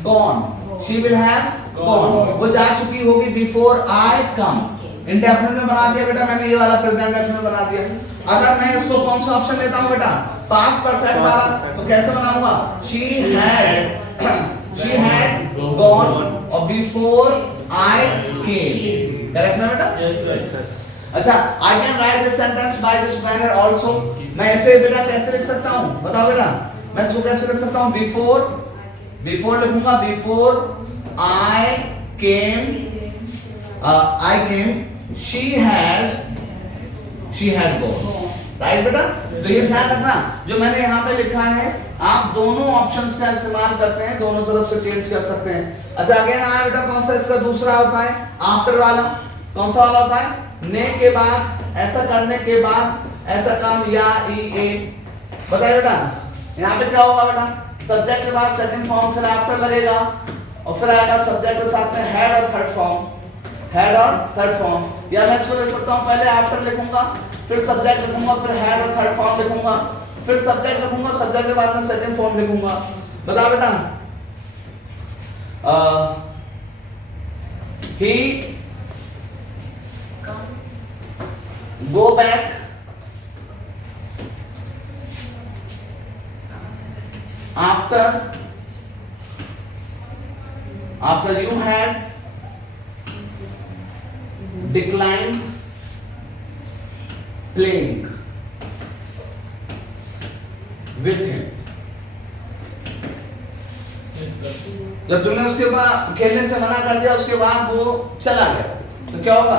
gone, she will have gone, वो जा चुकी होगी before I come, इंडेफिनिट में बना दिया बेटा मैंने, ये वाला प्रेजेंट डेफिनिट में बना दिया। अगर मैं इसको कौन सा ऑप्शन लेता हूँ बेटा, पास्ट परफेक्ट वाला, तो कैसे बनाऊंगा, she had gone और before I came, करेक्ट ना बेटा? Yes, sir. अच्छा, I can write this sentence by this manner also, मैं ऐसे बेटा कैसे लिख सकता हूँ, बताओ बेटा, मैं इसको कैसे लिख सकता हूँ, before लिखूंगा, before I came, she had gone, right बेटा? तो ये ध्यान रखना, जो मैंने यहाँ पे लिखा है आप दोनों ऑप्शंस का इस्तेमाल करते हैं, दोनों तरफ से चेंज कर सकते हैं। अच्छा अगेन आया बेटा, कौन सा इसका दूसरा होता है, आफ्टर वाला, कौन सा वाला होता है, ने के बाद, ऐसा करने के बाद, ऐसा काम, या ए, बताइए बेटा यहाँ पे क्या होगा बेटा, सब्जेक्ट के बाद सेकंड फॉर्म, फिर आफ्टर लगेगा, और फिर आएगा सब्जेक्ट के साथ में हेड और थर्ड फॉर्म, हेड और थर्ड फॉर्म। या मैं इसको ले सकता हूँ, पहले आफ्टर लिखूंगा, फिर सब्जेक्ट लिखूंगा, फिर हेड और थर्ड फॉर्म लिखूंगा, फिर सब्जेक्ट लिखूंगा, सब्जेक्ट के बाद में सेकंड फॉर्म लिखूंगा। बताओ बेटा, he go back after you had declined playing with him. जब तुमने उसके बाद खेलने से मना कर दिया, उसके बाद वो चला गया, तो क्या होगा?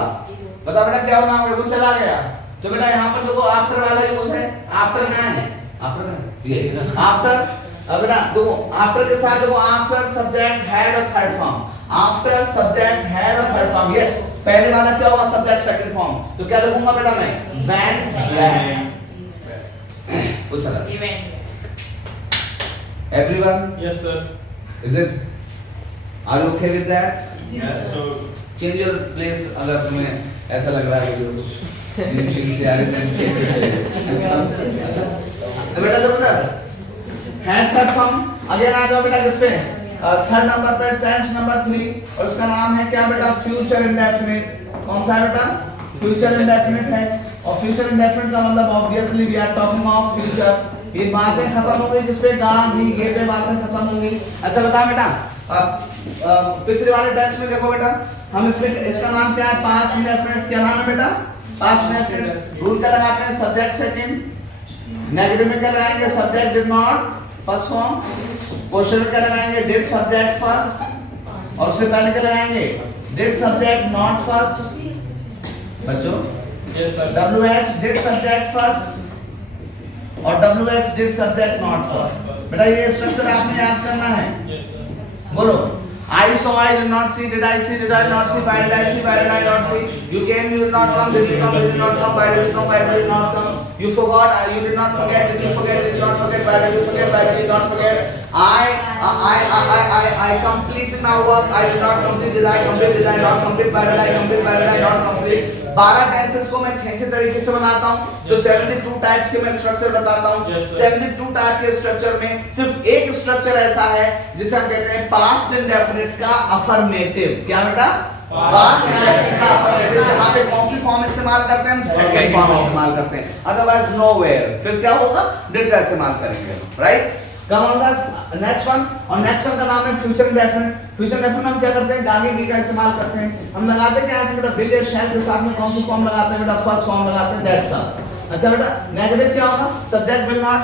बता बेटा क्या होना होगा? वो चला गया, तो बेटा यहाँ पर देखो आफ्टर वाला यूज है, आफ्टर कहाँ है? आफ्टर कहाँ है? ये आफ्टर। अब बेटा देखो आफ्टर के साथ देखो आफ्टर सब्जेक्ट हैड और third form, after subject had और थर्ड फॉर्म। यस, पहले वाला क्या होगा? Subject second form. तो क्या लिखूंगा बेटा मैं? went back। वो चला। Everyone? Yes, sir. Is it? Are you okay with that? Yes, so Change your place अगर तुम्हें ऐसा लग रहा है कि कुछ निम्शिंग से आ रहे हैं, change your place। अच्छा, तो बेटा देखो ना, हैड थर्ड फॉर्म। अगेन आ जाओ बेटा किस पे? थर्ड नंबर पे, टेंस नंबर 3, और इसका नाम है क्या बेटा? Future indefinite. कौन सा है बेटा? फ्यूचर इंडेफिनिट है। और फ्यूचर इंडेफिनिट का मतलब obviously we are talking of future. ये बातें खत्म हो गई जिसपे गांधी ये पे बातें खत्म होंगी। अच्छा बता बेटा, पिछले वाले टेंस में देखो बेटा, हम इसमें इसका नाम क्या है? Past indefinite. क्या नाम है बेटा? Past indefinite. रूल क्या लगाते हैं? Subject second. नेगेटिव में क्या लगाएंगे? Subject did not first form. Question में क्या लगाएंगे? Did subject first. और उससे पहले क्या लगाएंगे? Did subject not first. बच्चों yes, sir. WH did subject first और WH did subject not first. बेटा ये स्ट्रक्चर आपने याद करना है। Yes, sir. बोलो, I saw, I did not see, did I see, did I not see, why did I see, why did I not see? You came, you did not come, did you come, did you not come, why did you come, why did you not come? You forgot, you did not forget, did you forget, did you not forget, why did you forget, why did you not forget? I completed my work, I did not complete, did I complete, did I not complete, why did I complete, why did I not complete? 12 tenses को मैं 6 तरीके से बनाता हूँ, तो 72 types के मैं structure बताता हूँ। 72 टाइप के स्ट्रक्चर में सिर्फ एक स्ट्रक्चर ऐसा है जिसे हम कहते हैं पास्ट इंडेफिनिट का अफर्मेटिव। क्या बेटा? पास्ट इंडेफिनिट का अफर्मेटिव, जहाँ पे कौन सी फॉर्म इस्तेमाल करते हैं? हम सेकंड फॉर्म इस्तेमाल करते हैं, अदरवाइज नोवेयर। फिर क्या होगा? डिड का इस्तेमाल करेंगे, right? Come on the next one, और नेक्स्ट वन का नाम है फ्यूचर इंडेफिनिट। फ्यूचर इंडेफिनिट हम क्या करते हैं? गागे गी का इस्तेमाल करते हैं। हम लगाते हैं क्या है बेटा? विल या शैल के साथ में कौन सी फॉर्म लगाते हैं बेटा? फर्स्ट फॉर्म लगाते हैं, दैट्स ऑल। अच्छा बेटा, नेगेटिव क्या होगा? Subject will not,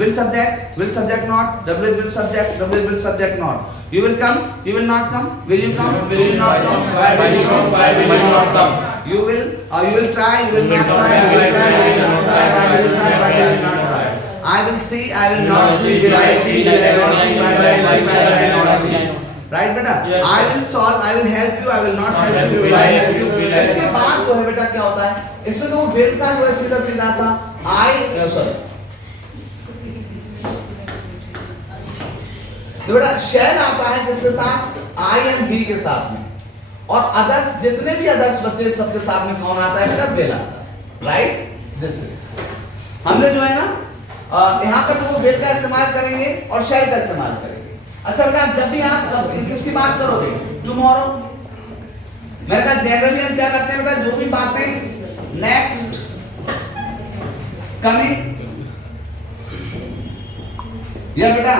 will subject not, WH will subject not. You will come, you will not come, will you come, will you not come, why will you come, why will you not come? You will try, you will not try, you will try, will you not try, why will you try, why will you not try? I will see, I will not see, will I see, will I not see, why will I see, why will I not see? Right बेटा? I will solve, I will help you, I will not help you, will I help you? इसके बाद जो है बेटा क्या होता है? इसमें तो will का जो है सीधा सा तो बेटा शैल आता है किसके साथ? I and V के साथ में, और अदर्स जितने भी अदर्स बच्चे सबके साथ में कौन आता है बेटा? will आता है, राइट? दिस इज हमने जो है ना यहाँ पर तो वो will का इस्तेमाल करेंगे और शैल का इस्तेमाल करेंगे। अच्छा बेटा, जब भी आप किसकी बात करोगे? टुमारो। मैंने कहा जनरली हम क्या करते हैं बेटा? जो भी बातें नेक्स्ट, कमिंग या बेटा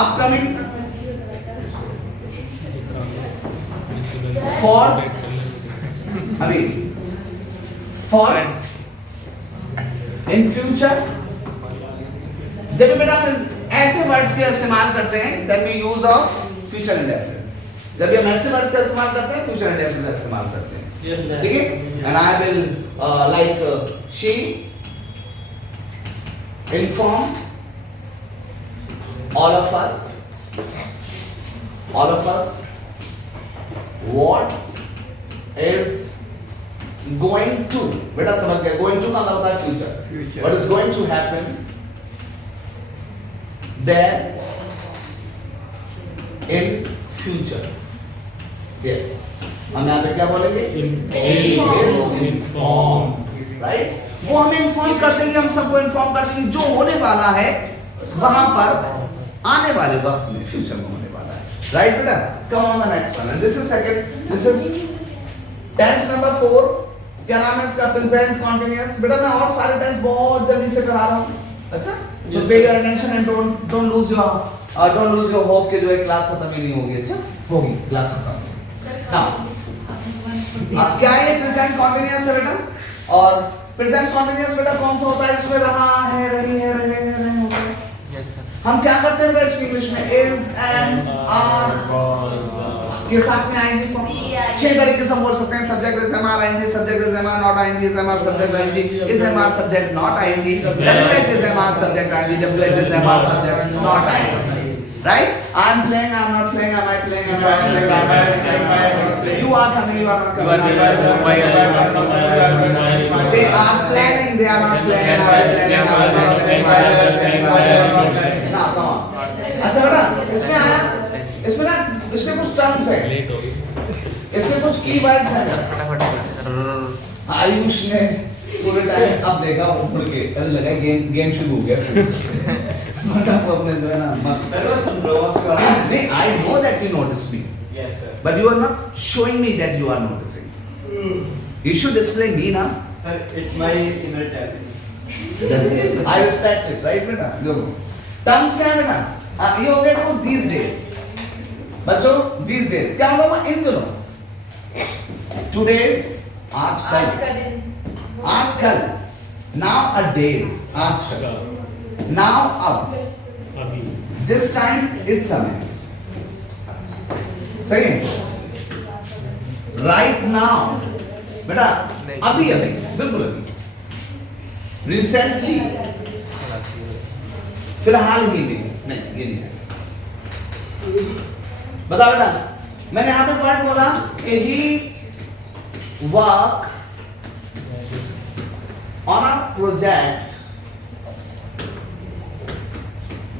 अपकमिंग, फॉर, अभी फॉर, इन फ्यूचर, जब भी बेटा ऐसे वर्ड्स के इस्तेमाल करते हैं then we use of future indefinite. जब भी हम ऐसे वर्ड्स का इस्तेमाल करते हैं फ्यूचर इंडेफिनिट का इस्तेमाल करते हैं, ठीक है? And I will like she inform all of us what is going to, बेटा समझ गए? going to का मतलब होता है future, what is going to happen there in future. yes, हम यहाँ पे क्या बोलेंगे? inform, right? वो हमें इन्फॉर्म कर देंगे, हम सबको इन्फॉर्म कर देंगे जो होने वाला है वहां पर आने वाले वक्त में फ्यूचर में होने वाला है, राइट बेटा? Come on the next one, this is second, this is tense number 4, क्या नाम है इसका? Present continuous. बेटा मैं और सारे टेंस बहुत जल्दी से करा रहा हूं, अच्छा? सो पे your attention and don't lose your hope कि जो है क्लास खत्म ही नहीं होगी, अच्छा? होगी क्लास खत्म। हां, क्या ये प्रेजेंट कंटीन्यूअस है बेटा? और प्रेजेंट कंटीन्यूअस बेटा कौन सा होता है? इसमें रहा है, रही है, रहे हैं, रहे होंगे। Yes sir. हम क्या करते हैं बेटा इसकी इंग्लिश में? इज एंड आर के साथ में आएंगे फॉर्म। 6 तरीके से बोल सकते हैं, सब्जेक्ट इज एमआर आएंगे, सब्जेक्ट इज एमआर नॉट आएंगे, इज एमआर सब्जेक्ट आएंगे, इज एमआर सब्जेक्ट नॉट आएंगे, डब्ल्यूएच इज एमआर सब्जेक्ट आएंगे, WH is am are subject not आएंगे, right? I am playing, I am not playing, I am playing, I am not playing, I am playing, you are coming, you are not coming, they are planning, they are not planning, they are planning, they are not planning, why are they planning? ना come on। अच्छा बेटा इसमें आया, इसमें ना इसमें कुछ terms है, इसमें कुछ कीवर्ड्स हैं। आयुष ने पूरे टाइम अब देखा उड़ के, अरे लगा गेम शुरू हो गया। मतलब अपने जो है ना मस्त नहीं, I know that you notice me, Yes, sir. but you are not showing me that you are noticing. You should display me ना। Sir, it's my inner talent. I respect it, right बेटा? देखो terms क्या है बेटा? ये हो गया देखो these days, बच्चों these days क्या होगा? वो इन दिनों, today's आजकल, आजकल, nowadays आजकल, now अब, this time इस समय, सही है? right now बेटा अभी अभी, बिल्कुल अभी, रिसेंटली, फिलहाल ही में, नहीं ये नहीं है। बताओ बेटा, मैंने यहां पे वर्ड बोला कि he work on a project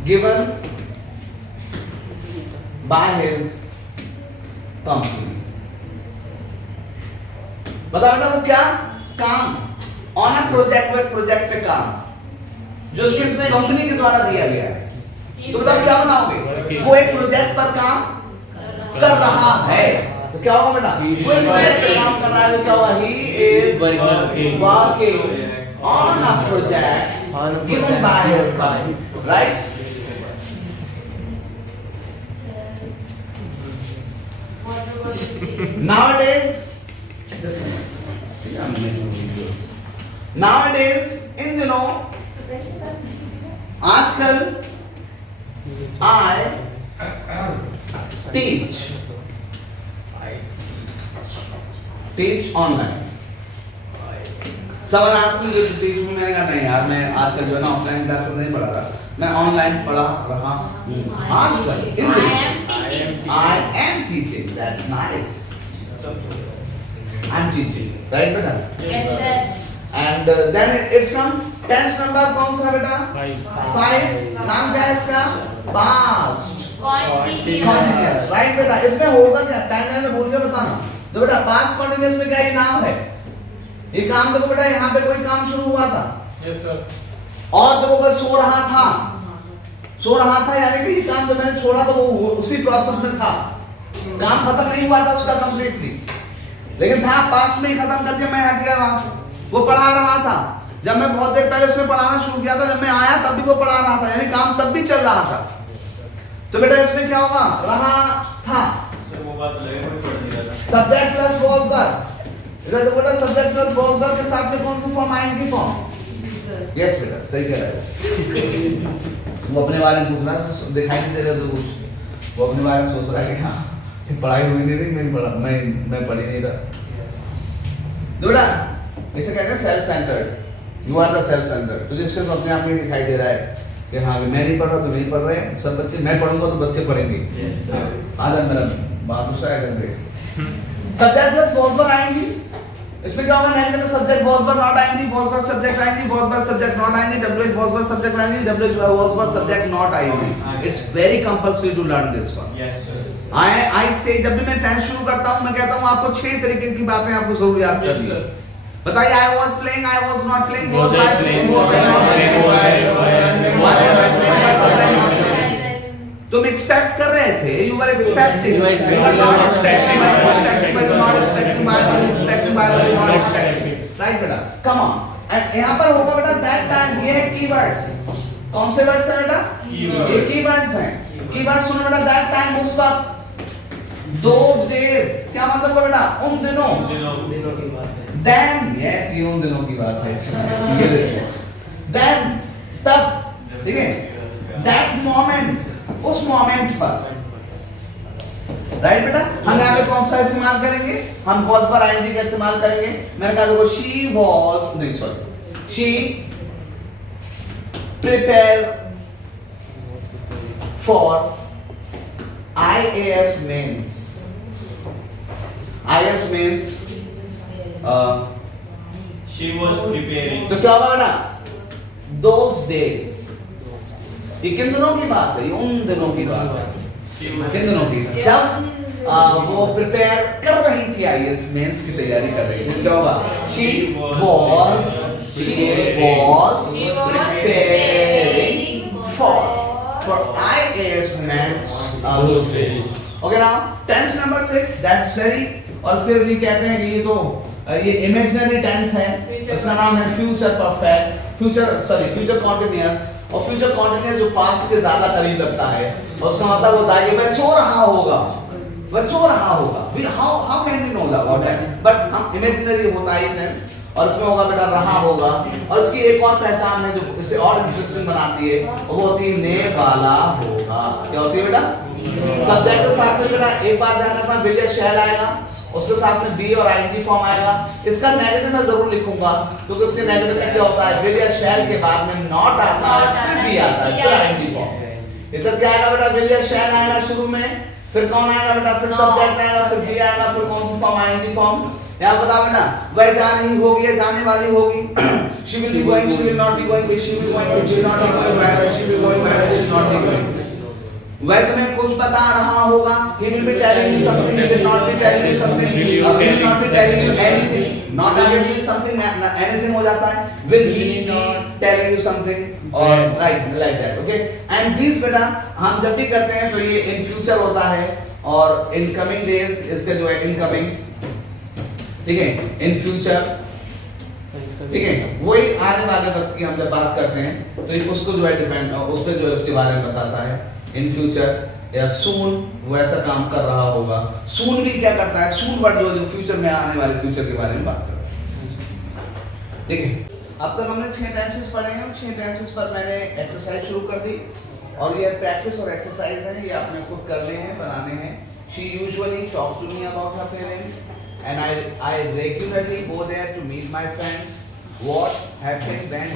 given by his company. बताओ बेटा वो क्या काम? ऑन अ प्रोजेक्ट, वो प्रोजेक्ट पे काम जो उसकी कंपनी के द्वारा दिया गया है। तो बताओ क्या बनाओगे? वो एक प्रोजेक्ट पर काम कर रहा है, तो क्या होगा बेटा? वो एक प्रोजेक्ट पे काम कर रहा है, तो क्या होगा? He is working on a project given by his company, right? Nowadays, nowadays इन दिनों, आजकल, I teach online. Someone asked me to teach me, मैंने कहा नहीं यार, मैं आजकल जो है ना ऑफलाइन क्लासेस नहीं पढ़ा रहा, मैं ऑनलाइन पढ़ा रहा हूँ आजकल इन दिनों। I am teaching. That's nice. I'm teaching, right बेटा? Yes, sir. And then it's come tense number कौन सा बेटा? 5. नाम क्या है इसका? Past continuous, right बेटा? इसमें होगा क्या? टाइम लाइन भूल गया बताना। तो बेटा past continuous में क्या ये नाम है? ये काम देखो बेटा, यहाँ पे कोई काम शुरू हुआ था। Yes, sir. और देखो वो सो रहा था, सो रहा था यानी कि ये काम जो मैंने छोड़ा था वो उसी प्रोसेस में था, काम खत्म नहीं हुआ था उसका कंप्लीटली, लेकिन था पास में ही खत्म कर दिया, मैं हट गया वहां से। वो पढ़ा रहा था, जब मैं बहुत देर पहले उसमें पढ़ाना शुरू किया था, जब मैं आया तब भी वो पढ़ा रहा था, यानी काम तब भी चल रहा था। तो बेटा इसमें क्या होगा? रहा था, Sir, वो बात लगे कोई पढ़ नहीं रहा था। Subject plus was verb. इधर देखो बेटा, सब्जेक्ट प्लस वॉज वर्ब के साथ में कौन सी फॉर्म आएगी? फॉर्म। यस बेटा सही कह रहा है। वो अपने बारे में पूछ रहा है, दिखाई नहीं दे रहा तो कुछ, वो अपने बारे में सोच रहा है कि हाँ पढ़ाई हुई नहीं रही, मैं पढ़ ही नहीं रहा। बेटा इसे कहते हैं self centred. You are the self centred. तुझे सिर्फ अपने आप में दिखाई दे रहा है कि हाँ मैं नहीं पढ़ रहा, तो नहीं पढ़ रहे, सब बच्चे, मैं पढ़ूंगा तो बच्चे पढ़ेंगे। आदर मेरा बात दूसरा है करते। सब्जेक्ट प्लस वॉज वर्ब आएंगी, इसमें क्या होगा? नेगेटिव में सब्जेक्ट वॉज वर्ब नॉट आएंगी, वॉज वर्ब सब्जेक्ट आएंगी, वॉज वर्ब सब्जेक्ट नॉट आएंगी, डब्ल्यूएच वॉज वर्ब सब्जेक्ट आएंगी, WH was verb subject not आएंगी। It's very compulsory to learn this one. Yes, sir. आई से जब भी मैं टेंस शुरू करता हूं, मैं कहता हूं आपको 6 तरीके की बातें आपको जरूर याद Yes, रखनी sir. है। बताइए, I was playing, I was not playing, was I playing, was I not playing, Why why was I playing, why was I not playing. Expect कर रहे थे, you were expecting, You were you were not expecting, expecting. you were expecting, but not expecting, why were you expecting, why were you not expecting, right बेटा, come on, and यहाँ पर होगा बेटा that time, ये है keywords, कौन से words हैं बेटा? ये keywords हैं, keywords सुनो बेटा that time उस वक्त, those days, क्या मतलब है बेटा? उन दिनों, दिनों की बात है। then, yes ये उन दिनों की बात है, then, तब, ठीक है? That moment, उस मोमेंट पर, राइट बेटा, हम यहाँ पे कौन सा इस्तेमाल करेंगे? हम was पर ing का इस्तेमाल करेंगे। मैंने कहा देखो she was, नहीं sorry, she prepared for IAS mains. IAS means She was preparing. तो क्या होगा बेटा? Those days, ये किन दिनों की बात है? ये उन दिनों की बात है। किन दिनों की? जब वो प्रिपेयर कर रही थी आईएएस मेंस की तैयारी कर रही थी। क्या होगा? She was preparing for IAS mains those days. Okay now, tense number 6. That's very, और इसके लिए कहते हैं ये तो ये इमेजिनरी टेंस है, इसका नाम है फ्यूचर परफेक्ट, फ्यूचर कॉन्टिन्यूअस, और फ्यूचर कॉन्टिन्यूअस जो पास्ट के ज्यादा करीब लगता है, और उसका मतलब होता है कि वह सो रहा होगा, how can we know that what है, बट हम इमेजिनरी होता है टेंस, और इसमें होगा बेटा रहा होगा, और इसकी एक और पहचान है जो इसे और इंटरेस्टिंग बनाती है, वो होती है ने वाला होगा। क्या होती है बेटा? सब्जेक्ट के साथ में बेटा एक बात ध्यान रखना, विल या शैल आएगा, उसके साथ में बी और आईएनजी फॉर्म आएगा। इसका नेगेटिव मैं जरूर लिखूंगा, क्योंकि उसके नेगेटिव में क्या होता है, विल या शैल के बाद में नॉट आता है, फिर बी आता है, फिर आईएनजी फॉर्म। इधर क्या आएगा बेटा? विल या शैल आएगा शुरू में, फिर कौन आएगा बेटा? फिर सब्जेक्ट आएगा, फिर बी आएगा, फिर कौन सी फॉर्म? ING form. यहाँ बता बेटा, वह जा रही होगी या जाने वाली होगी, she will be going, she will not be going, she will be going, she will not be going, where she will be going, where she will not be going। वह तुम्हें कुछ बता रहा होगा, he will be telling you something, he will not be telling you something, he will not be telling you anything, not obviously something, anything हो जाता है, will he not telling you something, or right like that, okay? And these बेटा हम जब भी करते हैं तो ये in future होता है, और in coming days इसका जो है incoming, ठीक है, in future, ठीक है, वही आने वाले वक्त की हम जब बात करते हैं तो ये उसको जो है डिपेंड, उस पे जो है उसके बारे में बताता है, इन फ्यूचर या सून वो ऐसा काम कर रहा होगा। सून भी क्या करता है? सून वर्ड जो फ्यूचर में आने वाले फ्यूचर के बारे में बात करता है, ठीक है। अब तक हमने 6 टेंसेस पढ़े हैं, 6 टेंसेस पर मैंने एक्सरसाइज शुरू कर दी, और ये प्रैक्टिस और एक्सरसाइज है, ये आपने खुद करने हैं, बनाने हैं। She usually talk to me about her parents, and I regularly go there to meet my friends. What happened when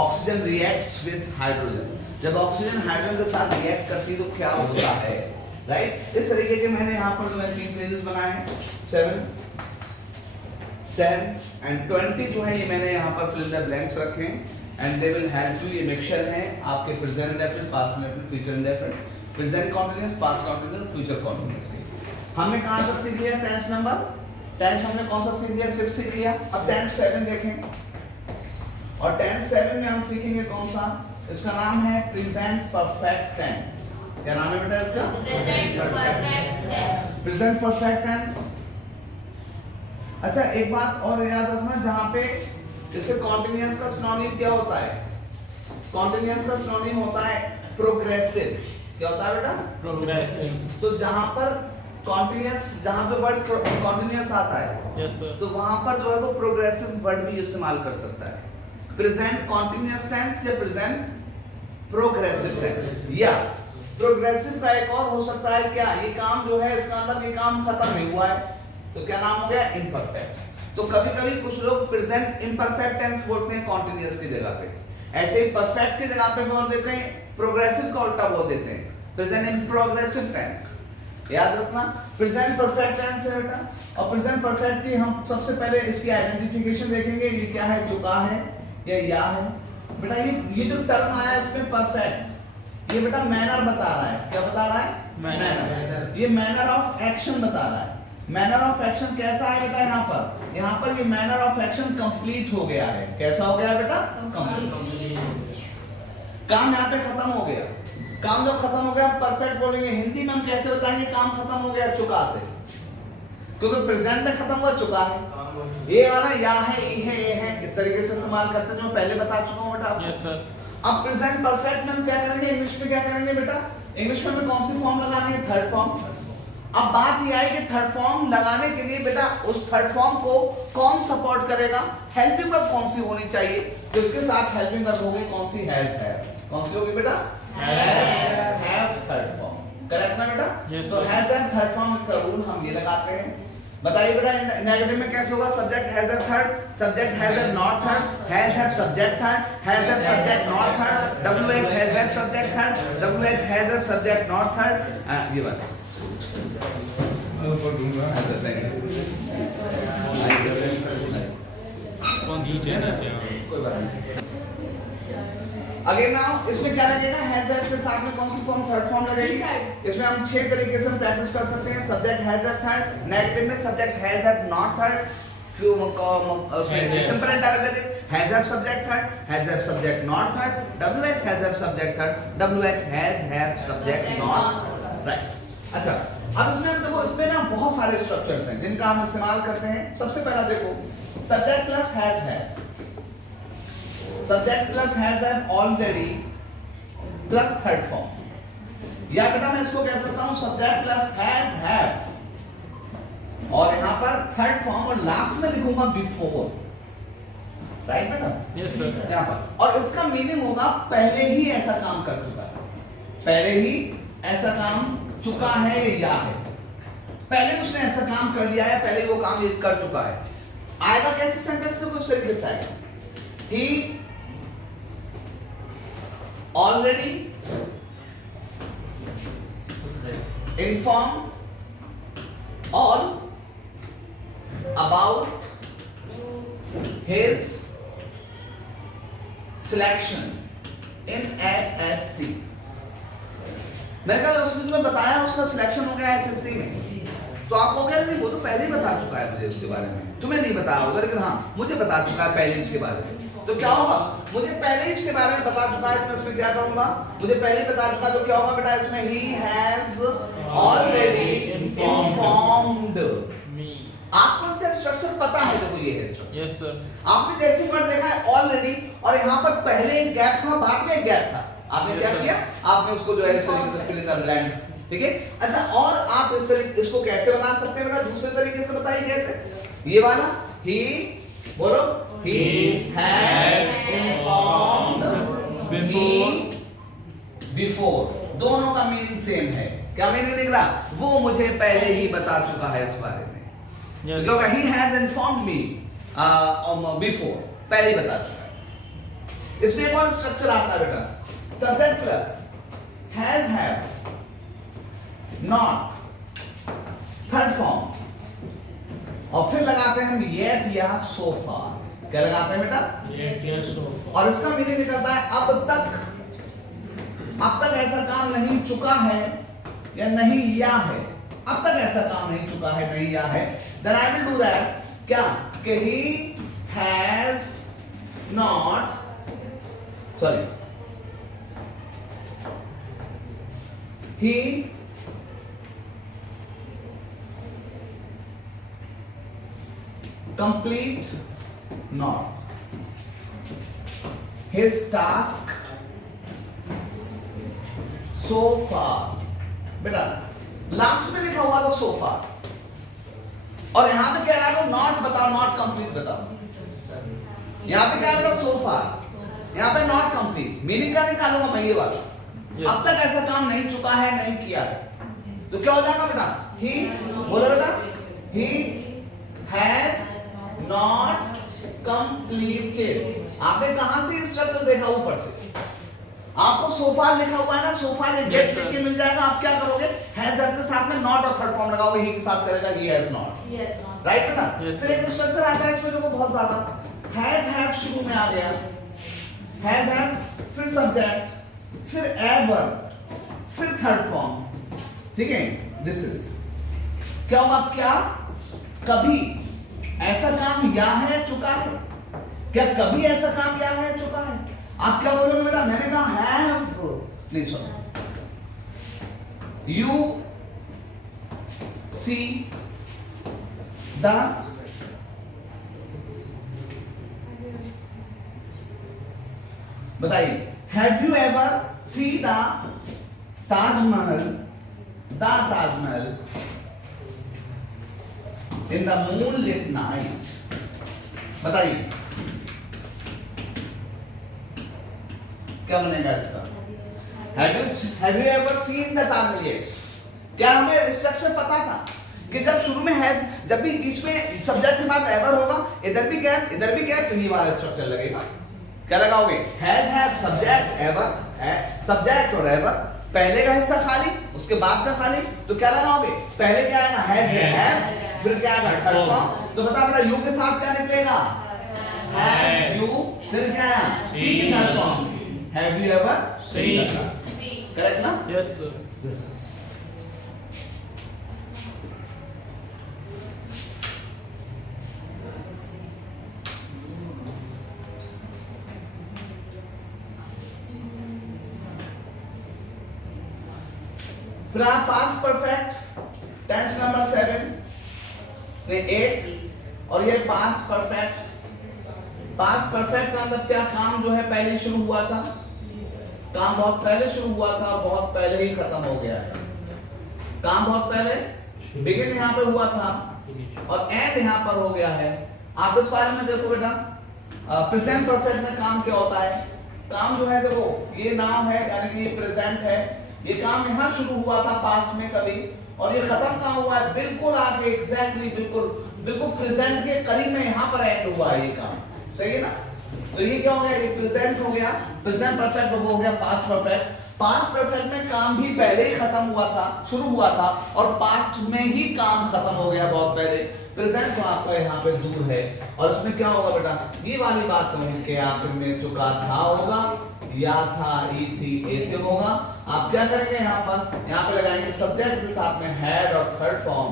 oxygen reacts with hydrogen? जब ऑक्सीजन हाइड्रोजन के साथ रिएक्ट करती तो क्या होता है, राइट? इस तरीके के मैंने यहाँ पर जो है 3 पेजेस बनाए हैं, 7, 10 and 20 जो है ये मैंने यहाँ पर फिल इन द ब्लैंक्स रखे हैं, and they will help you. ये मिक्सचर है आपके present indefinite, past indefinite, future indefinite, present continuous, past continuous, future continuous के। हमने कहाँ तक सीख लिया? टेंस नंबर, टेंस हमने कौन सा सीख लिया? 6 सीख लिया। अब टेंस 7 देखें, और टेंस 7 में हम सीखेंगे कौन सा? इसका नाम है प्रेजेंट परफेक्ट टेंस। क्या नाम है बेटा इसका? Present perfect tense. अच्छा एक बात और याद रखना, जहां पे जैसे कॉन्टिन्यूअस का सिनोनिम क्या होता है? कॉन्टिन्यूअस का सिनोनिम होता है प्रोग्रेसिव। क्या होता है बेटा? प्रोग्रेसिव। तो जहां पर कॉन्टिन्यूअस, जहां पे वर्ड कॉन्टिन्यूअस आता है, यस सर, तो वहां पर जो है वो प्रोग्रेसिव वर्ड भी इस्तेमाल कर सकता है। प्रेजेंट कॉन्टिन्यूअस टेंस या प्रेजेंट प्रोग्रेसिव टेंस, या प्रोग्रेसिव का एक और हो सकता है क्या? ये काम जो है इसका मतलब ये काम खत्म नहीं हुआ है, तो क्या नाम हो गया? इम्परफेक्ट। तो कभी-कभी कुछ लोग प्रेजेंट इम्परफेक्ट टेंस बोलते हैं कॉन्टिन्यूअस की जगह पे, ऐसे ही परफेक्ट की जगह पे बोल देते हैं, प्रोग्रेसिव का उल्टा बोल देते हैं, प्रेजेंट इन प्रोग्रेसिव टेंस। याद रखना प्रेजेंट परफेक्ट टेंस है बेटा, और प्रेजेंट परफेक्ट की हम सबसे पहले इसकी आइडेंटिफिकेशन देखेंगे, ये क्या है? चुका है या है? बेटा ये जो टर्म आया इसमें परफेक्ट, ये बेटा मैनर बता रहा है। क्या बता रहा है? मैनर। ये मैनर ऑफ एक्शन बता रहा है। मैनर ऑफ एक्शन कैसा है बेटा? यहाँ पर ये मैनर ऑफ एक्शन कंप्लीट हो गया है। कैसा हो गया बेटा? कंप्लीट। काम यहाँ पे खत्म हो गया। काम जब खत्म हो गया परफेक्ट बोलेंगे। हिंदी में हम कैसे बताएंगे काम खत्म हो गया चुका से, क्योंकि प्रेजेंट में खत्म हो चुका है। ये वाला या है, ई है, ये है, इस तरीके से इस्तेमाल करते हैं जो मैं पहले बता चुका हूँ बेटा आपको। Yes sir. अब प्रेजेंट परफेक्ट में हम क्या करेंगे, इंग्लिश में क्या करेंगे बेटा, इंग्लिश में हमें कौन सी फॉर्म लगानी है, थर्ड फॉर्म। अब बात ये आई कि थर्ड फॉर्म लगाने के लिए बेटा उस थर्ड फॉर्म को कौन सपोर्ट करेगा, हेल्पिंग वर्ब कौन सी होनी चाहिए, तो इसके साथ हेल्पिंग वर्ब होगी कौन सी, हैज है। कौन सी होगी बेटा, हैव थर्ड फॉर्म। करेक्ट ना बेटा? Yes, तो sir. Has have third form इसका रूल हम ये लगाते हैं। बताइए बेटा नेगेटिव में कैसे होगा, subject has have third, subject has have not third, has have subject third, has have subject not third, WH has have subject third, WH has have subject not third. ये बात कौन जी है ना क्या? कोई बात नहीं। अगेन नाउ इसमें क्या लगेगा, हैज हैव के साथ में कौन सी फॉर्म, थर्ड फॉर्म लगेगी। इसमें हम 6 तरीके से प्रैक्टिस कर सकते हैं। Subject has have third, negative में subject has have not third, उसमें simple interrogative has have subject third, has have subject not third, WH has have subject third, WH has have subject not right. अच्छा अब इसमें हम देखो, इसमें ना बहुत सारे स्ट्रक्चर्स हैं जिनका हम इस्तेमाल करते हैं। सबसे पहला देखो, subject plus has have, subject plus has have already plus third form, या बेटा मैं इसको कह सकता हूं सब्जेक्ट प्लस हैज हैव और यहां पर थर्ड फॉर्म और लास्ट में लिखूंगा बिफोर। राइट बेटा? Yes sir. यहां पर, और इसका मीनिंग होगा पहले ही ऐसा काम कर चुका है, पहले ही ऐसा काम चुका है या है, पहले उसने ऐसा काम कर लिया है, पहले वो काम ये कर चुका है। आएगा कैसे सेंटेंस में, कुछ तरीके से आएगा, ही already informed all about his selection in SSC। मैंने कहा उसने तुम्हें बताया उसका सिलेक्शन हो गया SSC में, तो आप कहोगे नहीं वो तो पहले ही बता चुका है मुझे उसके बारे में, तुम्हें नहीं बताया होगा लेकिन हाँ मुझे बता चुका है पहले इसके बारे में। तो क्या होगा, मुझे पहले ही इसके बारे में बता चुका है, तो मैं इसमें क्या करूंगा, मुझे पहले ही बता चुका, तो क्या होगा बेटा इसमें, he has already informed me। आपको इसका स्ट्रक्चर पता है, देखो ये है स्ट्रक्चर। Yes sir. आपने जैसे वर्ड देखा है ऑलरेडी, और यहाँ पर पहले एक गैप था, बाद में एक गैप था, आपने क्या किया, आपने उसको जो है इस तरीके से फिल इन द ब्लैंक। ठीक है, अच्छा और आप इस तरीके इसको कैसे बना सकते हैं बेटा, दूसरे तरीके से बताइए कैसे। ये वाला he, बोलो he has informed me before, दोनों का मीनिंग सेम है। क्या मीनिंग निकला, वो मुझे पहले ही बता चुका है इस बारे में। यस तो he has informed me before, पहले ही बता चुका है। इसमें एक और स्ट्रक्चर आता है बेटा, subject plus has have not third form, और फिर लगाते हैं हम येट या सो फार। क्या लगाते हैं बेटा, यस सर। और इसका मीनिंग निकलता है अब तक ऐसा काम नहीं चुका है या नहीं या है, अब तक ऐसा काम नहीं चुका है नहीं या है। Then I will do that, क्या कि he has not, sorry, he complete not his task so far। बेटा लास्ट में लिखा हुआ था so far, और यहां पे कह रहा है नॉट बताओ, नॉट कंप्लीट बताओ। यहां पे क्या है बेटा so far, यहां पे नॉट कंप्लीट, मीनिंग क्या निकालूंगा मैं, ये वाला अब तक ऐसा काम नहीं चुका है नहीं किया है, तो क्या हो जाएगा बेटा, ही, बोलो बेटा, he has not completed। आपने कहां से स्ट्रक्चर देखा, ऊपर से आपको सोफा लिखा हुआ है ना, सोफा ने गेट लिख के मिल जाएगा। आप क्या करोगे, हैज हैव के साथ में नॉट और थर्ड फॉर्म लगाओगे, ही के साथ करेगा ही हैज नॉट। राइट बेटा? फिर एक स्ट्रक्चर आता है इसमें देखो बहुत ज्यादा, हैज हैव शुरू में आ गया, हैज हैव फिर सब्जेक्ट फिर एवर फिर थर्ड फॉर्म। ठीक है, दिस इज क्या होगा, क्या कभी ऐसा काम या है चुका है, क्या कभी ऐसा काम या है चुका है। आप क्या बोलोगे बेटा, मैंने कहा है नहीं सुनो, you see the बताइए, have you ever see the Taj Mahal in the moonlit night? बताइए क्या बनेगा इसका? Have you ever seen the Taj Mahal? Yes. क्या हमें स्ट्रक्चर पता था कि जब शुरू में हैज, जब भी बीच में सब्जेक्ट के बाद एवर होगा, इधर भी गैप तो ये वाला स्ट्रक्चर लगेगा। क्या लगाओगे? Has, have, subject, ever, subject और एवर, पहले का हिस्सा खाली, उसके बाद का खाली, तो क्या लगाओगे? पहले क्या आएगा? हैज, हैव, फिर क्या आएगा? Third form. तो बता बेटा, यू के साथ क्या निकलेगा? हैव यू, फिर क्या आया? सी की third form, have you ever Seen. Correct ना? Yes, sir. Yes. फिर आप पास्ट परफेक्ट टेंस नंबर 7 8 और ये पास्ट परफेक्ट का मतलब क्या? काम जो है पहले शुरू हुआ था, काम बहुत पहले शुरू हुआ था और बहुत पहले ही खत्म हो गया है। काम बहुत पहले बिगिन यहाँ पे हुआ था और एंड यहाँ पर हो गया है। आप इस बारे में देखो बेटा, प्रेजेंट परफेक्ट में काम क्या होता है? काम जो है देखो, ये नाम है यानी कि ये प्रेजेंट है, ये काम यहाँ शुरू हुआ था पास्ट में कभी और ये खत्म कहाँ हुआ है? बिल्कुल आगे, एग्जैक्टली बिल्कुल प्रेजेंट के करीब में यहाँ पर एंड हुआ है ये काम, सही है ना? तो ये क्या हो गया? ये प्रेजेंट हो गया, प्रेजेंट परफेक्ट हो गया पास्ट परफेक्ट। पास्ट परफेक्ट में काम भी पहले ही खत्म हुआ था, शुरू हुआ था और पास्ट में ही काम खत्म हो गया बहुत पहले। प्रेजेंट तो आपका यहाँ पे दूर है और इसमें क्या होगा बेटा? ये वाली बात तो है कि आखिर में चुका था होगा, या था, ई थी, ए थे होगा। आप क्या करेंगे? यहाँ पे लगाएंगे सब्जेक्ट के साथ में हैड और थर्ड फॉर्म,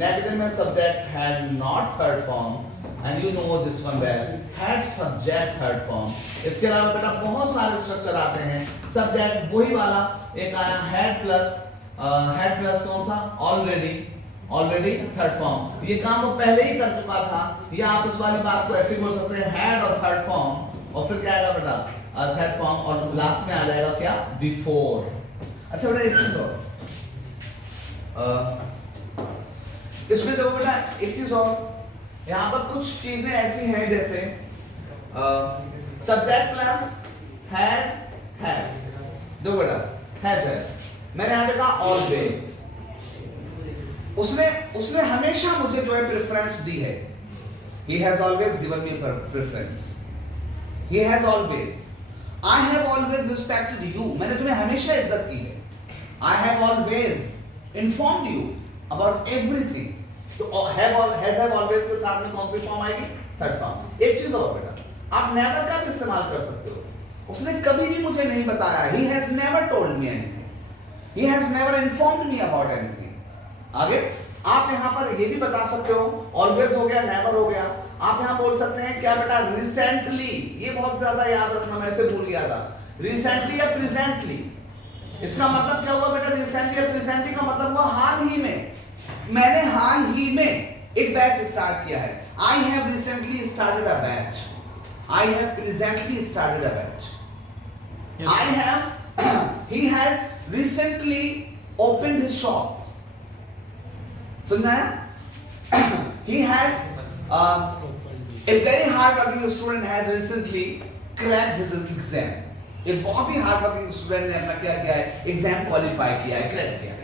नेगेटिव में subject had not third form, and you know this one well, had subject third form। इसके अलावा बेटा बहुत सारे स्ट्रक्चर आते हैं। सब्जेक्ट वही वाला एक आया had प्लस कौन सा? Already third form. ये काम वो पहले ही कर चुका था, या आप इस वाली बात को ऐसे बोल सकते हैं had और थर्ड फॉर्म और फिर क्या आएगा बेटा? थर्ड फॉर्म और लास्ट में आ जाएगा क्या? बिफोर। अच्छा बेटा एक चीज और, इसमें देखो बेटा एक चीज और, यहाँ पर कुछ चीजें ऐसी हैं जैसे सब्जेक्ट प्लस हैज हैव, दो बेटा हैज है, मैंने यहाँ पे कहा ऑलवेज। उसने हमेशा मुझे जो है प्रेफरेंस दी है। He has always given me preference. He has always. I have always respected you. मैंने तुम्हें हमेशा इज्जत की है। I have always informed you about everything. तो has have always के साथ में कौन सी फॉर्म आएगी? Third form. एक चीज और बेटा, आप नेवर का भी इस्तेमाल कर सकते हो। उसने कभी भी मुझे नहीं बताया, he has never told me anything, he has never informed me about anything। आगे आप यहाँ पर ये भी बता सकते हो, ऑलवेज हो गया, नेवर हो गया। आप यहाँ बोल सकते हैं क्या बेटा? रिसेंटली। ये बहुत ज्यादा याद रखना, मैं इसे भूल गया था। रिसेंटली या प्रेजेंटली, इसका मतलब क्या हुआ बेटा? रिसेंटली या प्रेजेंटली का मतलब हुआ हाल ही में। मैंने हाल ही में एक बैच स्टार्ट किया है। I have recently started a batch. I have presently started a batch. Yes, I sir. have he has recently opened his shop. सुनना है? He has a very hard working student has recently cracked his exam. एक बहुत ही hard working student ने अपना क्या किया है? Exam qualify किया है, क्रैक किया है।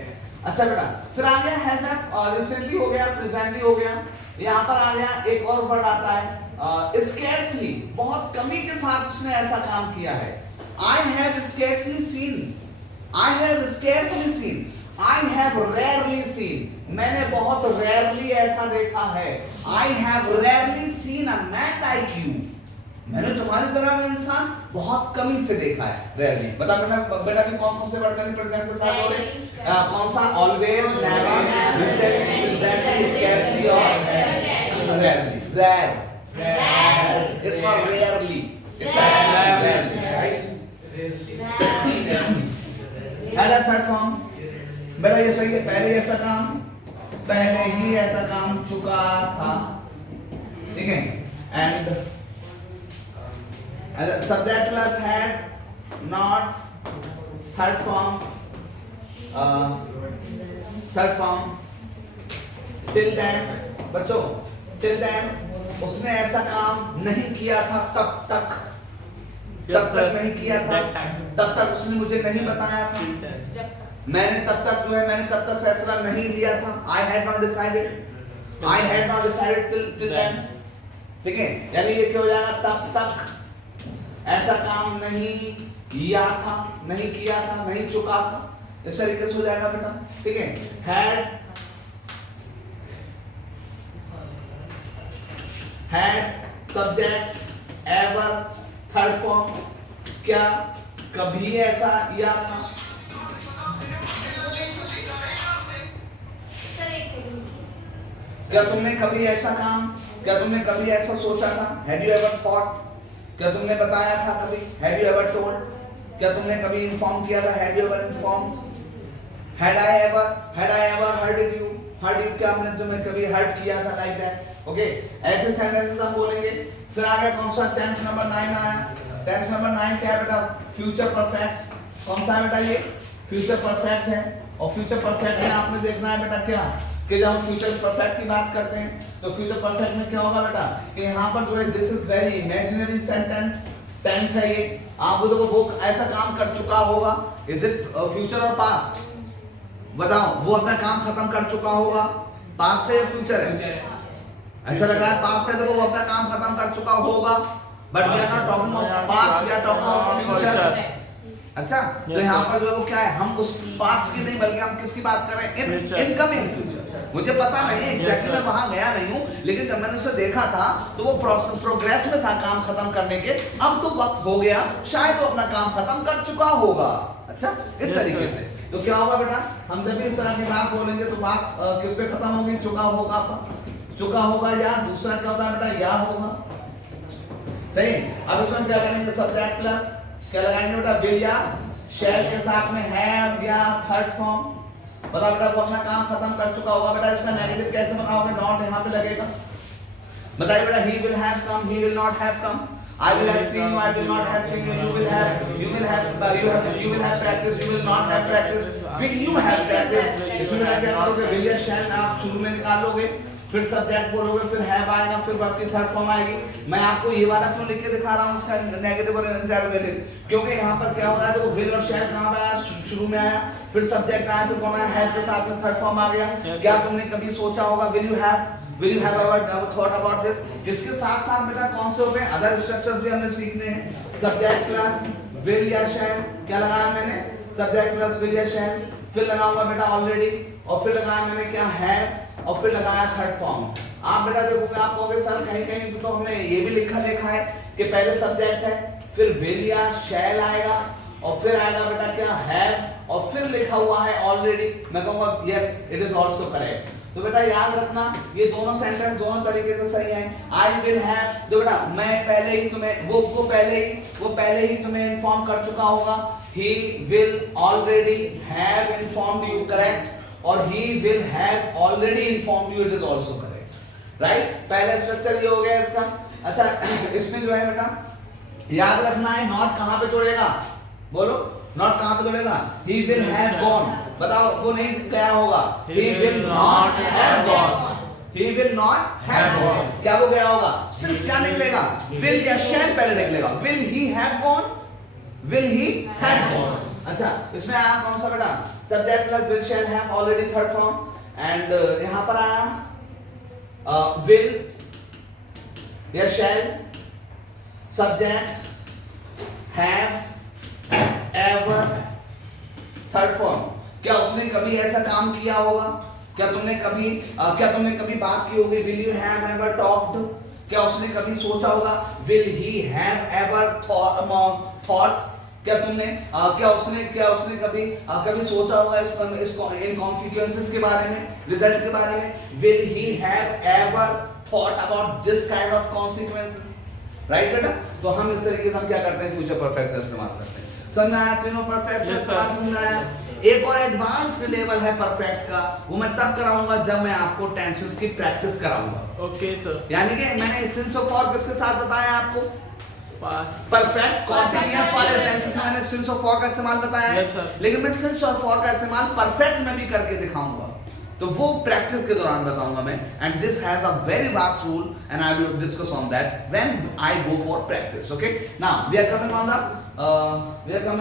अच्छा बेटा, फिर आ गया हैज हैव, रिसेंटली हो गया, प्रेजेंटली हो गया। यहाँ पर आ गया एक और वर्ड आता है स्कैर्सली, बहुत कमी के साथ उसने ऐसा काम किया है। I have scarcely seen, I have scarcely seen, I have rarely seen, मैंने बहुत rarely ऐसा देखा है। I have rarely seen a man like you, मैंने तुम्हारी तरह का इंसान बहुत कमी से देखा है। rarely बता बेटा कि कौन से वर्ड मैंने प्रेजेंट के साथ जोड़े? कौन सा? Always, never, recently, presently, scarcely और rarely। rare, it's not rarely, it's rarely, right? Third form बेटा ये सही है, पहले ही ऐसा काम चुका था, ठीक है। And subject plus had not third form till then, बच्चों टिल देन उसने ऐसा काम नहीं किया था, तब तक नहीं किया था, तब तक उसने मुझे नहीं बताया था, मैंने तब तक फैसला नहीं लिया था। I had not decided till then, ठीक है। यानी ये क्या हो जाएगा, तब तक ऐसा काम नहीं किया था, नहीं चुका था, इस तरीके से हो जाएगा बेटा, ठीक है। had subject ever third form, क्या कभी ऐसा किया था, सर एक सेकंड, क्या तुमने कभी ऐसा सोचा था, हैड यू एवर थॉट, क्या तुमने बताया था कभी, हैड यू एवर टोल्ड, क्या तुमने कभी इन्फॉर्म किया था, had you ever informed, had I ever hurted you, क्या हमने तुम्हें कभी हर्ट किया था, लाइक दैट, ओके। ऐसे सेंटेंसेस हम बोलेंगे। फिर आगे कौन सा टेंस नंबर 9 आया, टेंस नंबर 9 क्या है बेटा, फ्यूचर परफेक्ट, कौन सा है बेटा, ये फ्यूचर परफेक्ट है। और फ्यूचर परफेक्ट में आपने देखना है बेटा क्या, कि जब हम फ्यूचर परफेक्ट की बात करते हैं तो फ्यूचर परफेक्ट में क्या होगा बेटा, कि यहाँ पर जो है this is very imaginary sentence tense है ये, आप देखो वो ऐसा काम कर चुका होगा, इज इट फ्यूचर और पास्ट, बताओ, वो अपना काम खत्म कर चुका होगा, पास्ट है या फ्यूचर है, ऐसा लग रहा है पास्ट है, तो वो अपना काम खत्म कर चुका होगा, but we are not talking of past, we are talking of future. अच्छा, तो यहाँ पर जो है वो क्या है, हम उस पास्ट की नहीं बल्कि हम किसकी बात कर रहे हैं, इनकमिंग फ्यूचर। मुझे पता नहीं है एग्जैक्टली, मैं वहां गया नहीं हूँ, लेकिन जब मैंने उसे देखा था तो वो प्रोग्रेस में था काम खत्म करने के, अब तो वक्त हो गया, शायद वो अपना काम खत्म कर चुका होगा। अच्छा, इस तरीके से तो क्या होगा बेटा, हम जब भी इस तरह की बात बोलेंगे तो बात किस पे खत्म होगी, चुका होगा, या दूसरा क्या होता है बेटा, या होगा, सही। अब इसमें क्या करेंगे, सब्जेक्ट प्लस क्या लगाएंगे बेटा, विल या शैल के साथ में हैव या थर्ड फॉर्म, बताओ बेटा, वो अपना काम खत्म कर चुका होगा। बेटा इसका नेगेटिव कैसे बनाओगे, नॉट यहाँ पे लगेगा, बताइए बेटा, he will have come, he will not have come, I will have seen you, I will not have seen you, you will have practice, you will not have practice, will you have practice। इसमें बेटा क्या करोगे, will या shall आप शुरू में निकाल लोगे, फिर सब्जेक्ट बोलोगे, फिर हैव आएगा, फिर वर्ब की थर्ड फॉर्म आएगी। मैं आपको ये वाला क्यों लिख के दिखा रहा हूँ, उसका नेगेटिव और इंटरोगेटिव, क्योंकि यहाँ पर क्या हो रहा है, देखो विल और शैल कहाँ पे आया, शुरू में आया, फिर सब्जेक्ट आया, फिर कौन आया, हैव के साथ में थर्ड फॉर्म आ गया। क्या तुमने कभी सोचा होगा, will you have ever thought about this. इसके साथ साथ बेटा कौन से होते हैं, अदर स्ट्रक्चर्स भी हमने सीखने हैं। सब्जेक्ट प्लस विल या शैल, क्या लगाया मैंने, सब्जेक्ट प्लस विल या शैल, फिर लगाऊंगा बेटा ऑलरेडी, और फिर लगाया मैंने क्या, हैव, और फिर लगाया थर्ड फॉर्म। आप बेटा देखोगे, आप कहोगे सर कहीं कहीं तो हमने ये भी लिखा है कि पहले सब्जेक्ट है, फिर विल या शैल आएगा, और फिर आएगा बेटा क्या, हैव, और फिर लिखा हुआ है ऑलरेडी। मैं कहूंगा yes, it is also correct. तो बेटा याद रखना, ये दोनों सेंटेंस दोनों तरीके से सही हैं। आई विल हैव, तो बेटा मैं पहले ही तुम्हें, वो पहले ही तुम्हें इन्फॉर्म कर चुका होगा, he will already have informed you, correct, और he will have already informed you, it is also correct, right। पहला स्ट्रक्चर ये हो गया इसका। अच्छा, इसमें जो है बेटा याद रखना है, नॉट कहाँ पे जोड़ेगा, बोलो, नॉट कहाँ पे जोड़ेगा, he will have gone, बताओ, वो नहीं गया होगा, he will not have gone, he will not have gone, क्या वो गया होगा, सिर्फ क्या निकलेगा, will या shall पहले निकलेगा, will he have gone, will he have gone। अच्छा, इसमें आया कौन सा बेटा, subject plus will shall have already third form, and यहाँ पर आया will या shall, subject have ever third form. क्या उसने कभी ऐसा काम किया होगा, क्या तुमने कभी बात की होगी, will you have ever talked, क्या उसने कभी सोचा होगा, will he have ever thought, क्या उसने कभी सोचा होगा इन कॉन्सिक्वेंसेस के बारे में, रिजल्ट के बारे में, will he have ever thought about this kind of consequences, right बेटा। तो हम इस तरीके से हम क्या करते हैं, फ्यूचर परफेक्ट का इस्तेमाल करते हैं। समझ में आया? तीनों परफेक्ट Yes, का sir. समझ में आया? एक और एडवांस्ड लेवल है परफेक्ट का, वो मैं तब कराऊंगा जब मैं आपको टेंसेस की प्रैक्टिस कराऊंगा। Okay sir. यानी कि मैंने सिंस ऑफ फॉर किसके साथ बताया आपको? पास। परफेक्ट कॉन्टिन्यूअस वाले टेंसेस में मैंने सिंस ऑफ फॉर का इस्तेमाल बताया है। Yes, sir. लेकिन मैं सिंस ऑफ फॉर का इस्तेमाल परफेक्ट में भी करके दिखाऊंगा, तो वो प्रैक्टिस के दौरान बताऊंगा मैं। And this has a very vast rule and I will discuss on that when I go for practice. Okay, now we are coming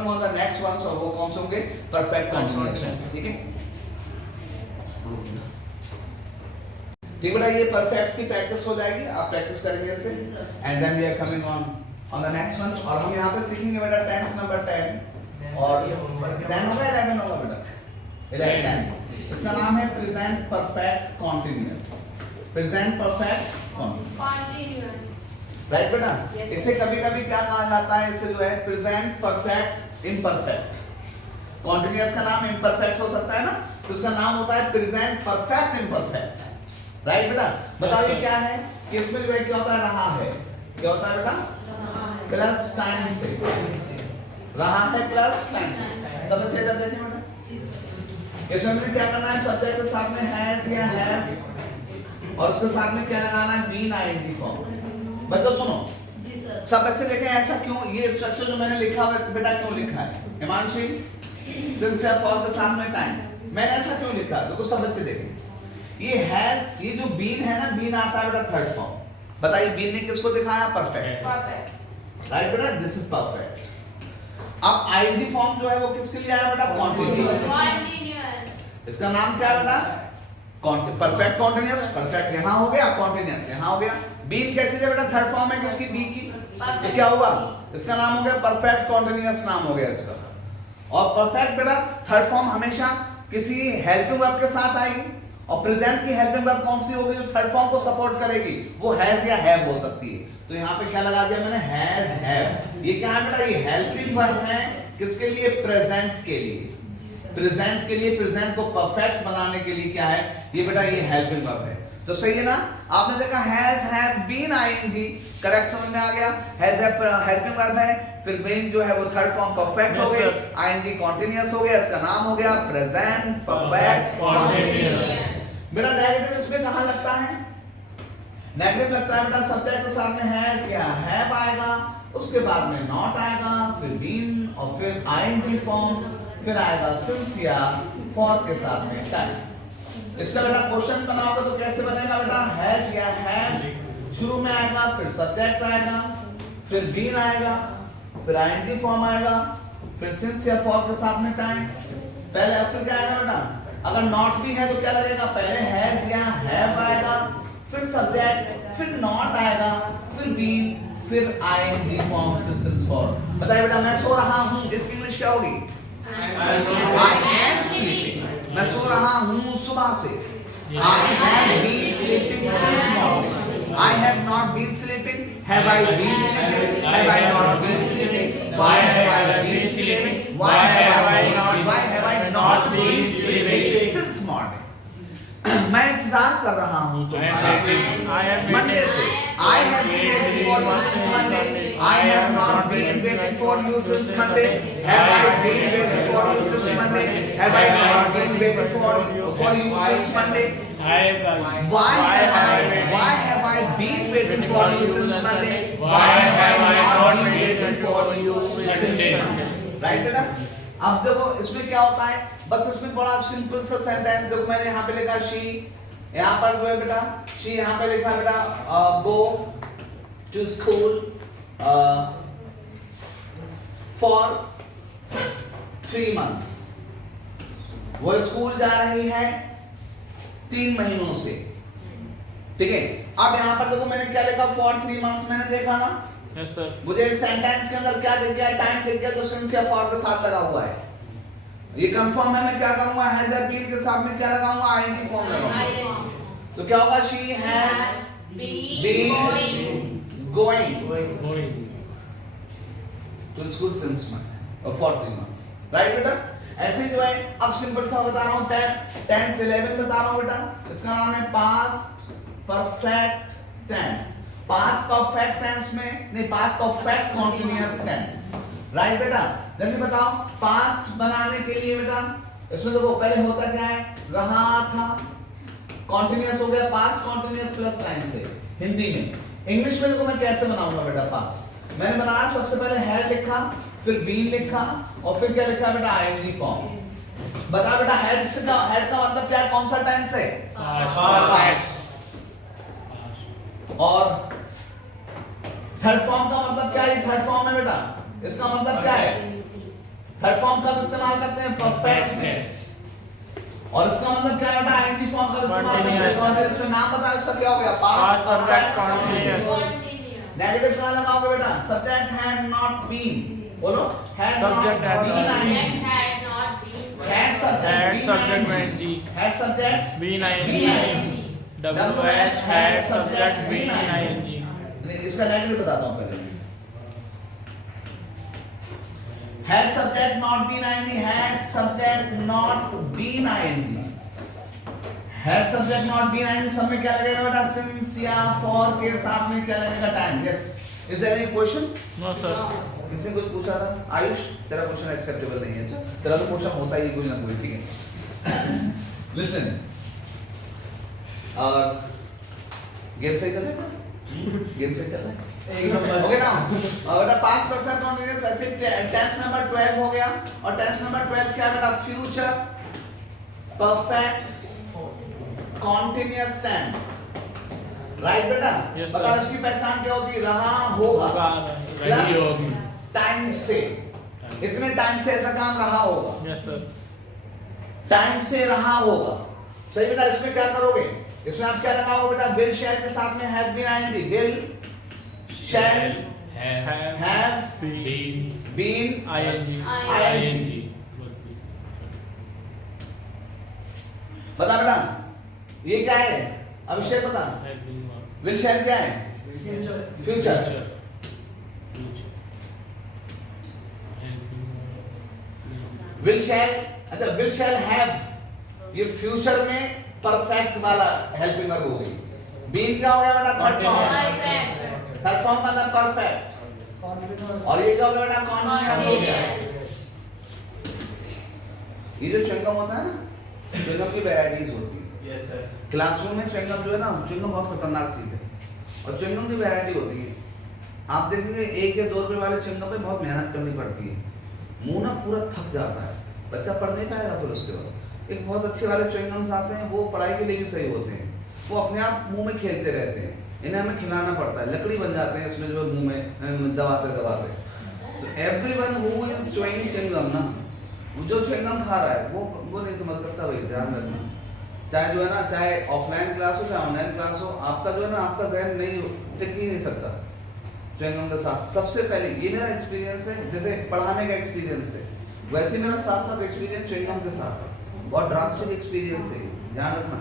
on the next one. So वो कौन से होंगे? परफेक्ट कॉन्टिन्यूअस, ठीक है? ठीक बेटा, ये परफेक्ट्स की प्रैक्टिस हो जाएगी, आप प्रैक्टिस करेंगे इससे। And then we are coming on the next one, और हम यहाँ पे सीखेंगे बेटा टेंस नंबर 10 और 10 होगा 11 होगा बेटा? 11 टेंस। इसका नाम है present perfect continuous. Present perfect continuous, Continuous. Right बेटा? Yes. इसे कभी-कभी क्या कहा जाता है? इसे जो है प्रेजेंट परफेक्ट इम्परफेक्ट। कॉन्टिन्यूअस का नाम इम्परफेक्ट हो सकता है ना, तो उसका नाम होता है प्रेजेंट परफेक्ट इम्परफेक्ट, राइट बेटा? बताओ ये क्या है कि इसमें जो है क्या होता है? रहा है, क्या होता है बेटा? प्लस टाइम से, रहा है प्लस टाइम से। समझ से जाते हैं बेटा? इसमें मुझे क्या करना है? सब्जेक्ट के साथ में हैज या हैव, और उसके साथ में क्या लगाना है? Been ING form. बच्चों सुनो, जी सर। सब बच्चे देखें ऐसा क्यों, ये स्ट्रक्चर जो मैंने लिखा हुआ है बेटा क्यों लिखा है? हिमांशी, सिंस या फॉर के साथ में टाइम, मैंने ऐसा क्यों लिखा? देखो सब बच्चे देखें, ये हैज, ये जो बीन है ना, बीन आता है बेटा थर्ड फॉर्म। बताइए बीन ने किसको दिखाया? Perfect, Perfect. राइट बेटा? This is perfect. अब आईएनजी फॉर्म जो है वो किसके लिए आया बेटा? कॉन्टिन्यूअस। Continuous. इसका नाम क्या है बेटा? Perfect continuous. परफेक्ट यहाँ हो गया, कॉन्टिन्यूअस यहाँ हो गया। बीन कैसी है बेटा? थर्ड फॉर्म है किसकी? बी की। ये क्या हुआ? इसका नाम हो गया परफेक्ट कॉन्टिन्यूअस, नाम हो गया इसका। और परफेक्ट बेटा थर्ड फॉर्म हमेशा किसी हेल्पिंग वर्ब के साथ आएगी, और प्रेजेंट की हेल्पिंग वर्ब कौन सी होगी जो थर्ड फॉर्म को सपोर्ट करेगी? वो हैज या हैव हो सकती है। तो यहाँ पे क्या लगा दिया मैंने? Has have. ये क्या है बेटा? ये हेल्पिंग वर्ब है किसके लिए? प्रेजेंट के लिए। प्रेजेंट के लिए, प्रेजेंट को परफेक्ट बनाने के लिए क्या है? ये बेटा ये हेल्पिंग वर्ब है। तो सही है ना? आपने देखा has have been ING, correct समझ में आ गया? हैज हैव हेल्पिंग वर्ब है, फिर बीन जो है वो थर्ड फॉर्म परफेक्ट हो गई, आईएनजी कॉन्टिन्यूअस हो गया, इसका नाम हो गया प्रेजेंट परफेक्ट कॉन्टिन्यूअस। बेटा नेगेटिव इसमें कहां लगता है? नेगेटिव लगता है बेटा सब्जेक्ट के साथ में हैज या हैव आएगा, उसके बाद में नॉट आएगा, फिर बीन, और फिर आईएनजी फॉर्म, फिर आएगा सिंस या फॉर के साथ में टाइम। इसका बेटा क्वेश्चन बनाओगे तो कैसे बनेगा बेटा? हैज या हैव शुरू में आएगा, फिर सब्जेक्ट आएगा, फिर बीन आएगा, फिर आईएनजी फॉर्म आएगा, फिर सिंस या फॉर के साथ में टाइम। पहले फिर क्या आएगा बेटा? अगर नॉट भी है तो क्या लगेगा? पहले हैज या हैव आएगा, फिर सब्जेक्ट, फिर नॉट आएगा, फिर बीन, फिर आईएनजी फॉर्म, फिर सिंस फॉर। बताइए बेटा मैं सो रहा हूं, इसकी इंग्लिश क्या होगी? I am sleeping. मैं सो रहा हूँ सुबह से। I have been sleeping since morning. I have not been sleeping. Have I been sleeping? Have I not been sleeping? Why have I been sleeping? Why have I not been sleeping since morning? मैं इंतजार कर रहा हूँ तुम्हारा Monday से। I have been waiting for you since Monday. I have not been waiting for you since Monday. Have I been waiting for you since Monday? Have I not been waiting for you since Monday? Why have I been waiting for you since Monday? Why have I not been waiting for you since Monday? Right बेटा? अब देखो इसमें क्या होता है, बस इसमें बड़ा सिंपल सा सेंटेंस देखो मैंने यहाँ पे लिखा शी, यहाँ पर जो है बेटा शी यहाँ पे लिखा बेटा go to school for 3 months। वो स्कूल जा रही है 3 महीनों से, ठीक है। अब यहाँ पर देखो मैंने क्या लिखा? फॉर 3 months मैंने देखा ना? Yes sir. मुझे इस सेंटेंस के अंदर क्या दिख गया? टाइम दिख गया, तो सिंस या फॉर के साथ लगा हुआ है। ये कंफर्म है, मैं क्या करूंगा? हैज हैव बीन के साथ में क्या लगाऊंगा? आईएनजी फॉर्म लगाऊंगा। तो क्या होगा? She has been going to school since month for 3 months, right बेटा? ऐसे जो है अब सिंपल सा बता रहा हूं, 10 से 11 बता रहा हूं बेटा। इसका नाम है past perfect tense. Past perfect tense में नहीं, past perfect continuous tense, right बेटा? जल्दी बताओ पास्ट बनाने के लिए बेटा इसमें देखो पहले होता क्या है, रहा था कॉन्टिन्यूअस हो गया, पास्ट कॉन्टिन्यूअस प्लस टाइम से। हिंदी में इंग्लिश में देखो मैं कैसे बनाऊंगा बेटा पास्ट, मैंने बनाया सबसे पहले हैड लिखा, फिर बीन लिखा और फिर क्या लिखा बेटा आईएनजी फॉर्म। बता बेटा हेड से का हेड का मतलब क्या है, कौन सा टेंस है, पास्ट। और थर्ड फॉर्म का मतलब क्या है, थर्ड फॉर्म है बेटा, इसका मतलब क्या है, थर्ड फॉर्म कब इस्तेमाल करते हैं, परफेक्ट में। और इसका मतलब क्या है बेटा, आईएनजी फॉर्म कब इस्तेमाल करते हैं, कॉन्टिन्यूअस में। नाम बताओ इसका क्या हो गया, past perfect continuous. Continuous. Negative कहां लगाओगे बेटा, सब्जेक्ट हैड नॉट बीन, बोलो had not Subject had been not ING, Had not been. Had subject subject में NG, had subject been been ING, WH had subject been ING. नहीं, इसका negative बताता हूं पहले। had subject not been ing, had subject not been ing, had subject not been ing, सब में क्या लगेगा बेटा, since या for के साथ में क्या लगेगा, time. yes, is there any question? No sir. किसी ने कुछ पूछा था, आयुष तेरा क्वेश्चन एक्सेप्टेबल नहीं है, अच्छा तेरा तो क्वेश्चन होता ही कोई ना कोई, ठीक है। लिसन, और गेम सही चल रहा है, गेम सही चल रहा है, एक नंबर ओके ना। और बेटा पास्ट परफेक्ट कॉन्टिन्यूअस ऐसे टेंस नंबर 12 हो गया, और टेंस नंबर 12 क्या है बेटा, future perfect continuous tense, right बेटा। Yes, बता sir. इसकी पहचान क्या होती है, रहा होगा रही होगी। टाइम से, इतने टाइम से ऐसा काम रहा होगा, Yes sir. टाइम से रहा होगा, सही बेटा। इसमें क्या करोगे, इसमें आप क्या लगाओगे बेटा, विल शैल के साथ में हैव बीन आएंगे, will shall have been ING. बता बेटा ये क्या है, अभिषेक बता, विल शैल क्या है, फ्यूचर। विल शैल, अच्छा विल शैल हैव, ये फ्यूचर में परफेक्ट वाला हेल्पिंग वर्ब हो गई। बीन क्या हो गया बेटा, third form, Perfect. Third form का मतलब परफेक्ट, और ये क्या हो गया बेटा, कॉन्टिन्यूअस हो गया। ये जो च्युइंगम होता है ना, च्युइंगम की वैरायटीज होती है। Yes sir. क्लासरूम में च्युइंगम जो है ना, च्युइंगम बहुत खतरनाक चीज है, और च्युइंगम की वैरायटी होती है। आप देखेंगे 1 या 2 रुपए वाले च्युइंगम पे बहुत मेहनत करनी पड़ती है, मुंह ना पूरा थक जाता है, बच्चा पढ़ नहीं पाएगा। फिर उसके बाद एक बहुत अच्छे वाले च्युइंगम्स आते हैं, वो पढ़ाई के लिए भी सही होते हैं, वो अपने आप मुंह में खेलते रहते हैं, इन्हें हमें खिलाना पड़ता है, लकड़ी बन जाते हैं इसमें जो मुंह में दबाते दबाते। तो everyone who is chewing chewing gum ना, जो च्युइंगम खा रहा है वो नहीं समझ सकता भाई, ध्यान रखना। चाहे जो है ना, चाहे ऑफलाइन क्लास हो चाहे ऑनलाइन क्लास हो, आपका जो है ना, आपका जहन नहीं टिक ही नहीं सकता च्युइंगम के साथ। सबसे पहले ये मेरा एक्सपीरियंस है, जैसे पढ़ाने का एक्सपीरियंस है, वैसे मेरा साथ साथ एक्सपीरियंस च्युइंगम के साथ है, बहुत ड्रास्टिक एक्सपीरियंस है, ध्यान रखना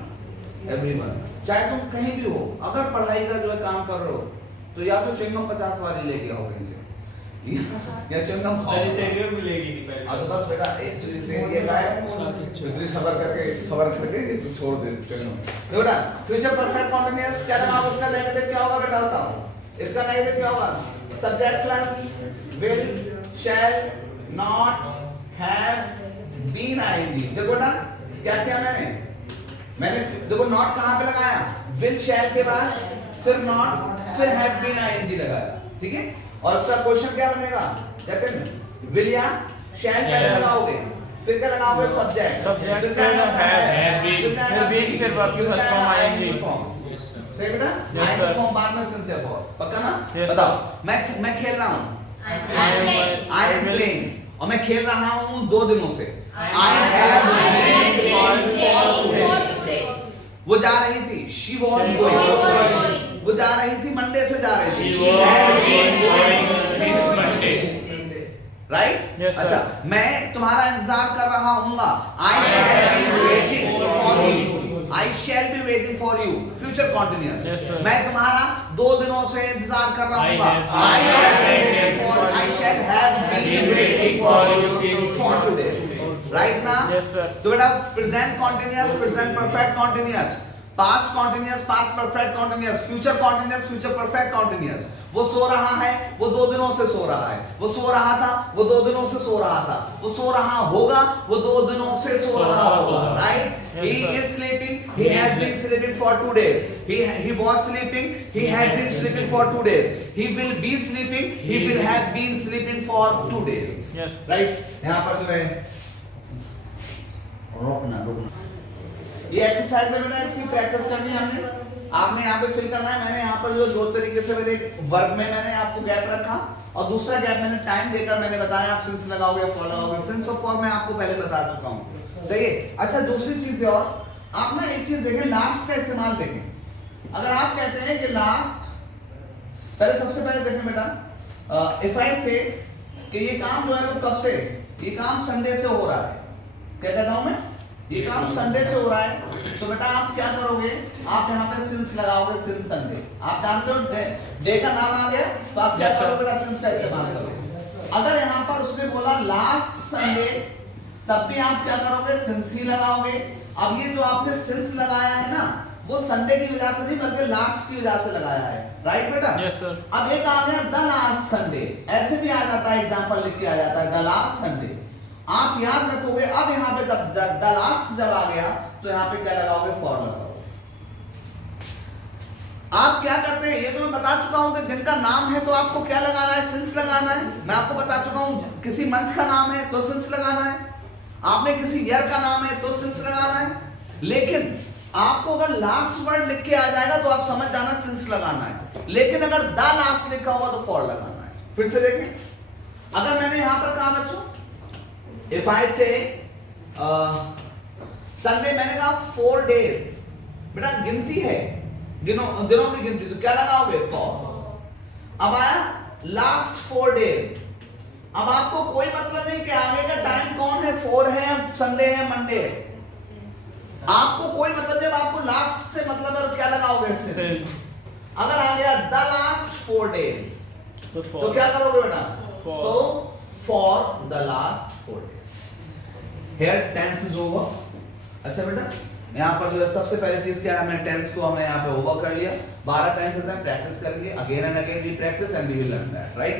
एवरीवन। चाहे तुम कहीं भी हो, अगर पढ़ाई का जो है काम कर रहे हो, तो या तो च्युइंगम 50 बार लेके आओ कहीं से, या च्युइंगम खाओ। सर इसे भी मिलेगी नहीं पहले। तो बस बेटा एक तो इसे ये का है, इसलिए सबर करके ये छोड़ दे च्युइंगम। बेटा फ्यूचर परफेक्ट कॉन्टिन्यूअस क्या लगाओ, उसका नेगेटिव क्या होगा बेटा, बताओ इसका नेगेटिव क्या होगा, subject plus will shall not have been ING. देखो ना क्या क्या मैंने देखो नॉट कहां पे लगाया, विल शैल के बाद, फिर नॉट, फिर हैव बीन आईएनजी लगाया, ठीक है। और इसका क्वेश्चन क्या बनेगा, कहते हैं विल या शैल पहले लगाओगे, फिर क्या लगाओगे, सब्जेक्ट, Subject, फिर क्या लगाना have been, फिर been, फिर verb की first form आएंगी। सही बेटा, Yes, आईएनजी sir. फॉर्म बाद में सिंसियर फॉर्म, पक्का ना। Yes, बताओ मैं खेल रहा हूँ, I'm playing. I am playing, और मैं खेल रहा हूँ 2 दिनों से, I I have am been playing for for today. वो जा रही थी, she was She going, was going. वो जा रही थी, मंडे से जा रही थी, She was had been going since Monday. Right. Yes, sir. अच्छा मैं तुम्हारा इंतजार कर रहा हूँगा, I have been waiting for you, I shall be waiting for you, future continuous. Yes, sir. मैं तुम्हारा 2 दिनों से इंतजार कर रहा I हूँगा, have I been shall be waiting waiting for for, I shall have been waiting for you for today, right ना। Yes, sir. तो बेटा present continuous, present perfect continuous, past continuous, past perfect continuous, future continuous, future perfect continuous. वो सो रहा है, वो 2 दिनों से सो रहा है। वो सो रहा था, वो 2 दिनों से सो रहा था। वो सो रहा होगा, वो 2 दिनों से सो रहा होगा, right? He is sleeping, he has been sleeping for 2 days. He was sleeping, he had been sleeping for 2 days. He will be sleeping, he will have been sleeping for 2 days. Yes. Right? यहाँ पर जो है रोकना। ये exercise है बेटा, इसकी practice करनी है हमने। आपने यहाँ पे फिल करना है। मैंने यहाँ पर जो 2 तरीके से मैंने वर्ब में मैंने आपको गैप रखा और दूसरा गैप मैंने टाइम देकर मैंने बताया आप सिंस लगाओगे या फॉर लगाओगे। सिंस और फॉर मैं आपको पहले बता चुका हूँ, सही है। अच्छा, दूसरी चीज और आप ना एक चीज देखें, लास्ट का इस्तेमाल देखें। अगर आप कहते हैं कि लास्ट, पहले सबसे पहले देखें बेटा, इफ आई से कि ये काम जो है वो कब से, ये काम संडे से हो रहा है। क्या कहता हूं मैं? ये काम संडे से हो रहा है। तो बेटा आप क्या करोगे, आप यहाँ पे सिंस लगाओगे, सिंस संडे। आप जानते हो डे का नाम आ गया, तो आप क्या करोगे बेटा, सिंस का इस्तेमाल करोगे। अगर यहाँ पर उसने बोला लास्ट संडे, तब भी आप क्या करोगे, सिंस ही लगाओगे। अब ये जो आपने सिंस लगाया है ना, वो संडे की वजह से नहीं बल्कि लास्ट की वजह से लगाया है, राइट बेटा? Yes, sir. अब एक आ गया द लास्ट संडे, ऐसे भी आ जाता है, एग्जांपल लिख के आ जाता है द लास्ट संडे। आप याद रखोगे, अब यहाँ पे द लास्ट जब आ गया तो यहाँ पे क्या लगाओगे, फॉर लगाओगे। आप क्या करते हैं, ये तो मैं बता चुका हूं कि दिन का नाम है तो आपको क्या लगाना है, सिंस लगाना है। मैं आपको बता चुका हूं, किसी मंथ का नाम है तो सिंस लगाना है। आपने किसी ईयर का नाम है तो सिंस लगाना है। लेकिन आपको अगर लास्ट वर्ड लिख के आ जाएगा तो आप समझ जाना सिंस लगाना है। लेकिन अगर द लास्ट लिखा होगा तो फॉर लगाना है। फिर से देखें, अगर मैंने यहां पर कहा बच्चों, इफ आई से संडे, मैंने कहा 4 डेज, बेटा गिनती है, दिनों की गिनती, तो क्या लगाओगे, फॉर। अब आया लास्ट 4 डेज। अब आपको कोई मतलब नहीं कि आगे का टाइम कौन है, 4 है, संडे है, मंडे है। आपको कोई मतलब नहीं, आपको लास्ट से मतलब है, और क्या लगाओगे, सिंस। अगर आ गया द लास्ट 4 डेज, तो क्या करोगे बेटा, तो for the last 4 days. Here tense is over। अच्छा बेटा, यहाँ पर जो है सबसे पहली चीज क्या है, हमने टेंस को हमने यहाँ पे ओवर कर लिया। 12 टेंसेस हैं, प्रैक्टिस करेंगे, again and again we practice and we will learn that, right?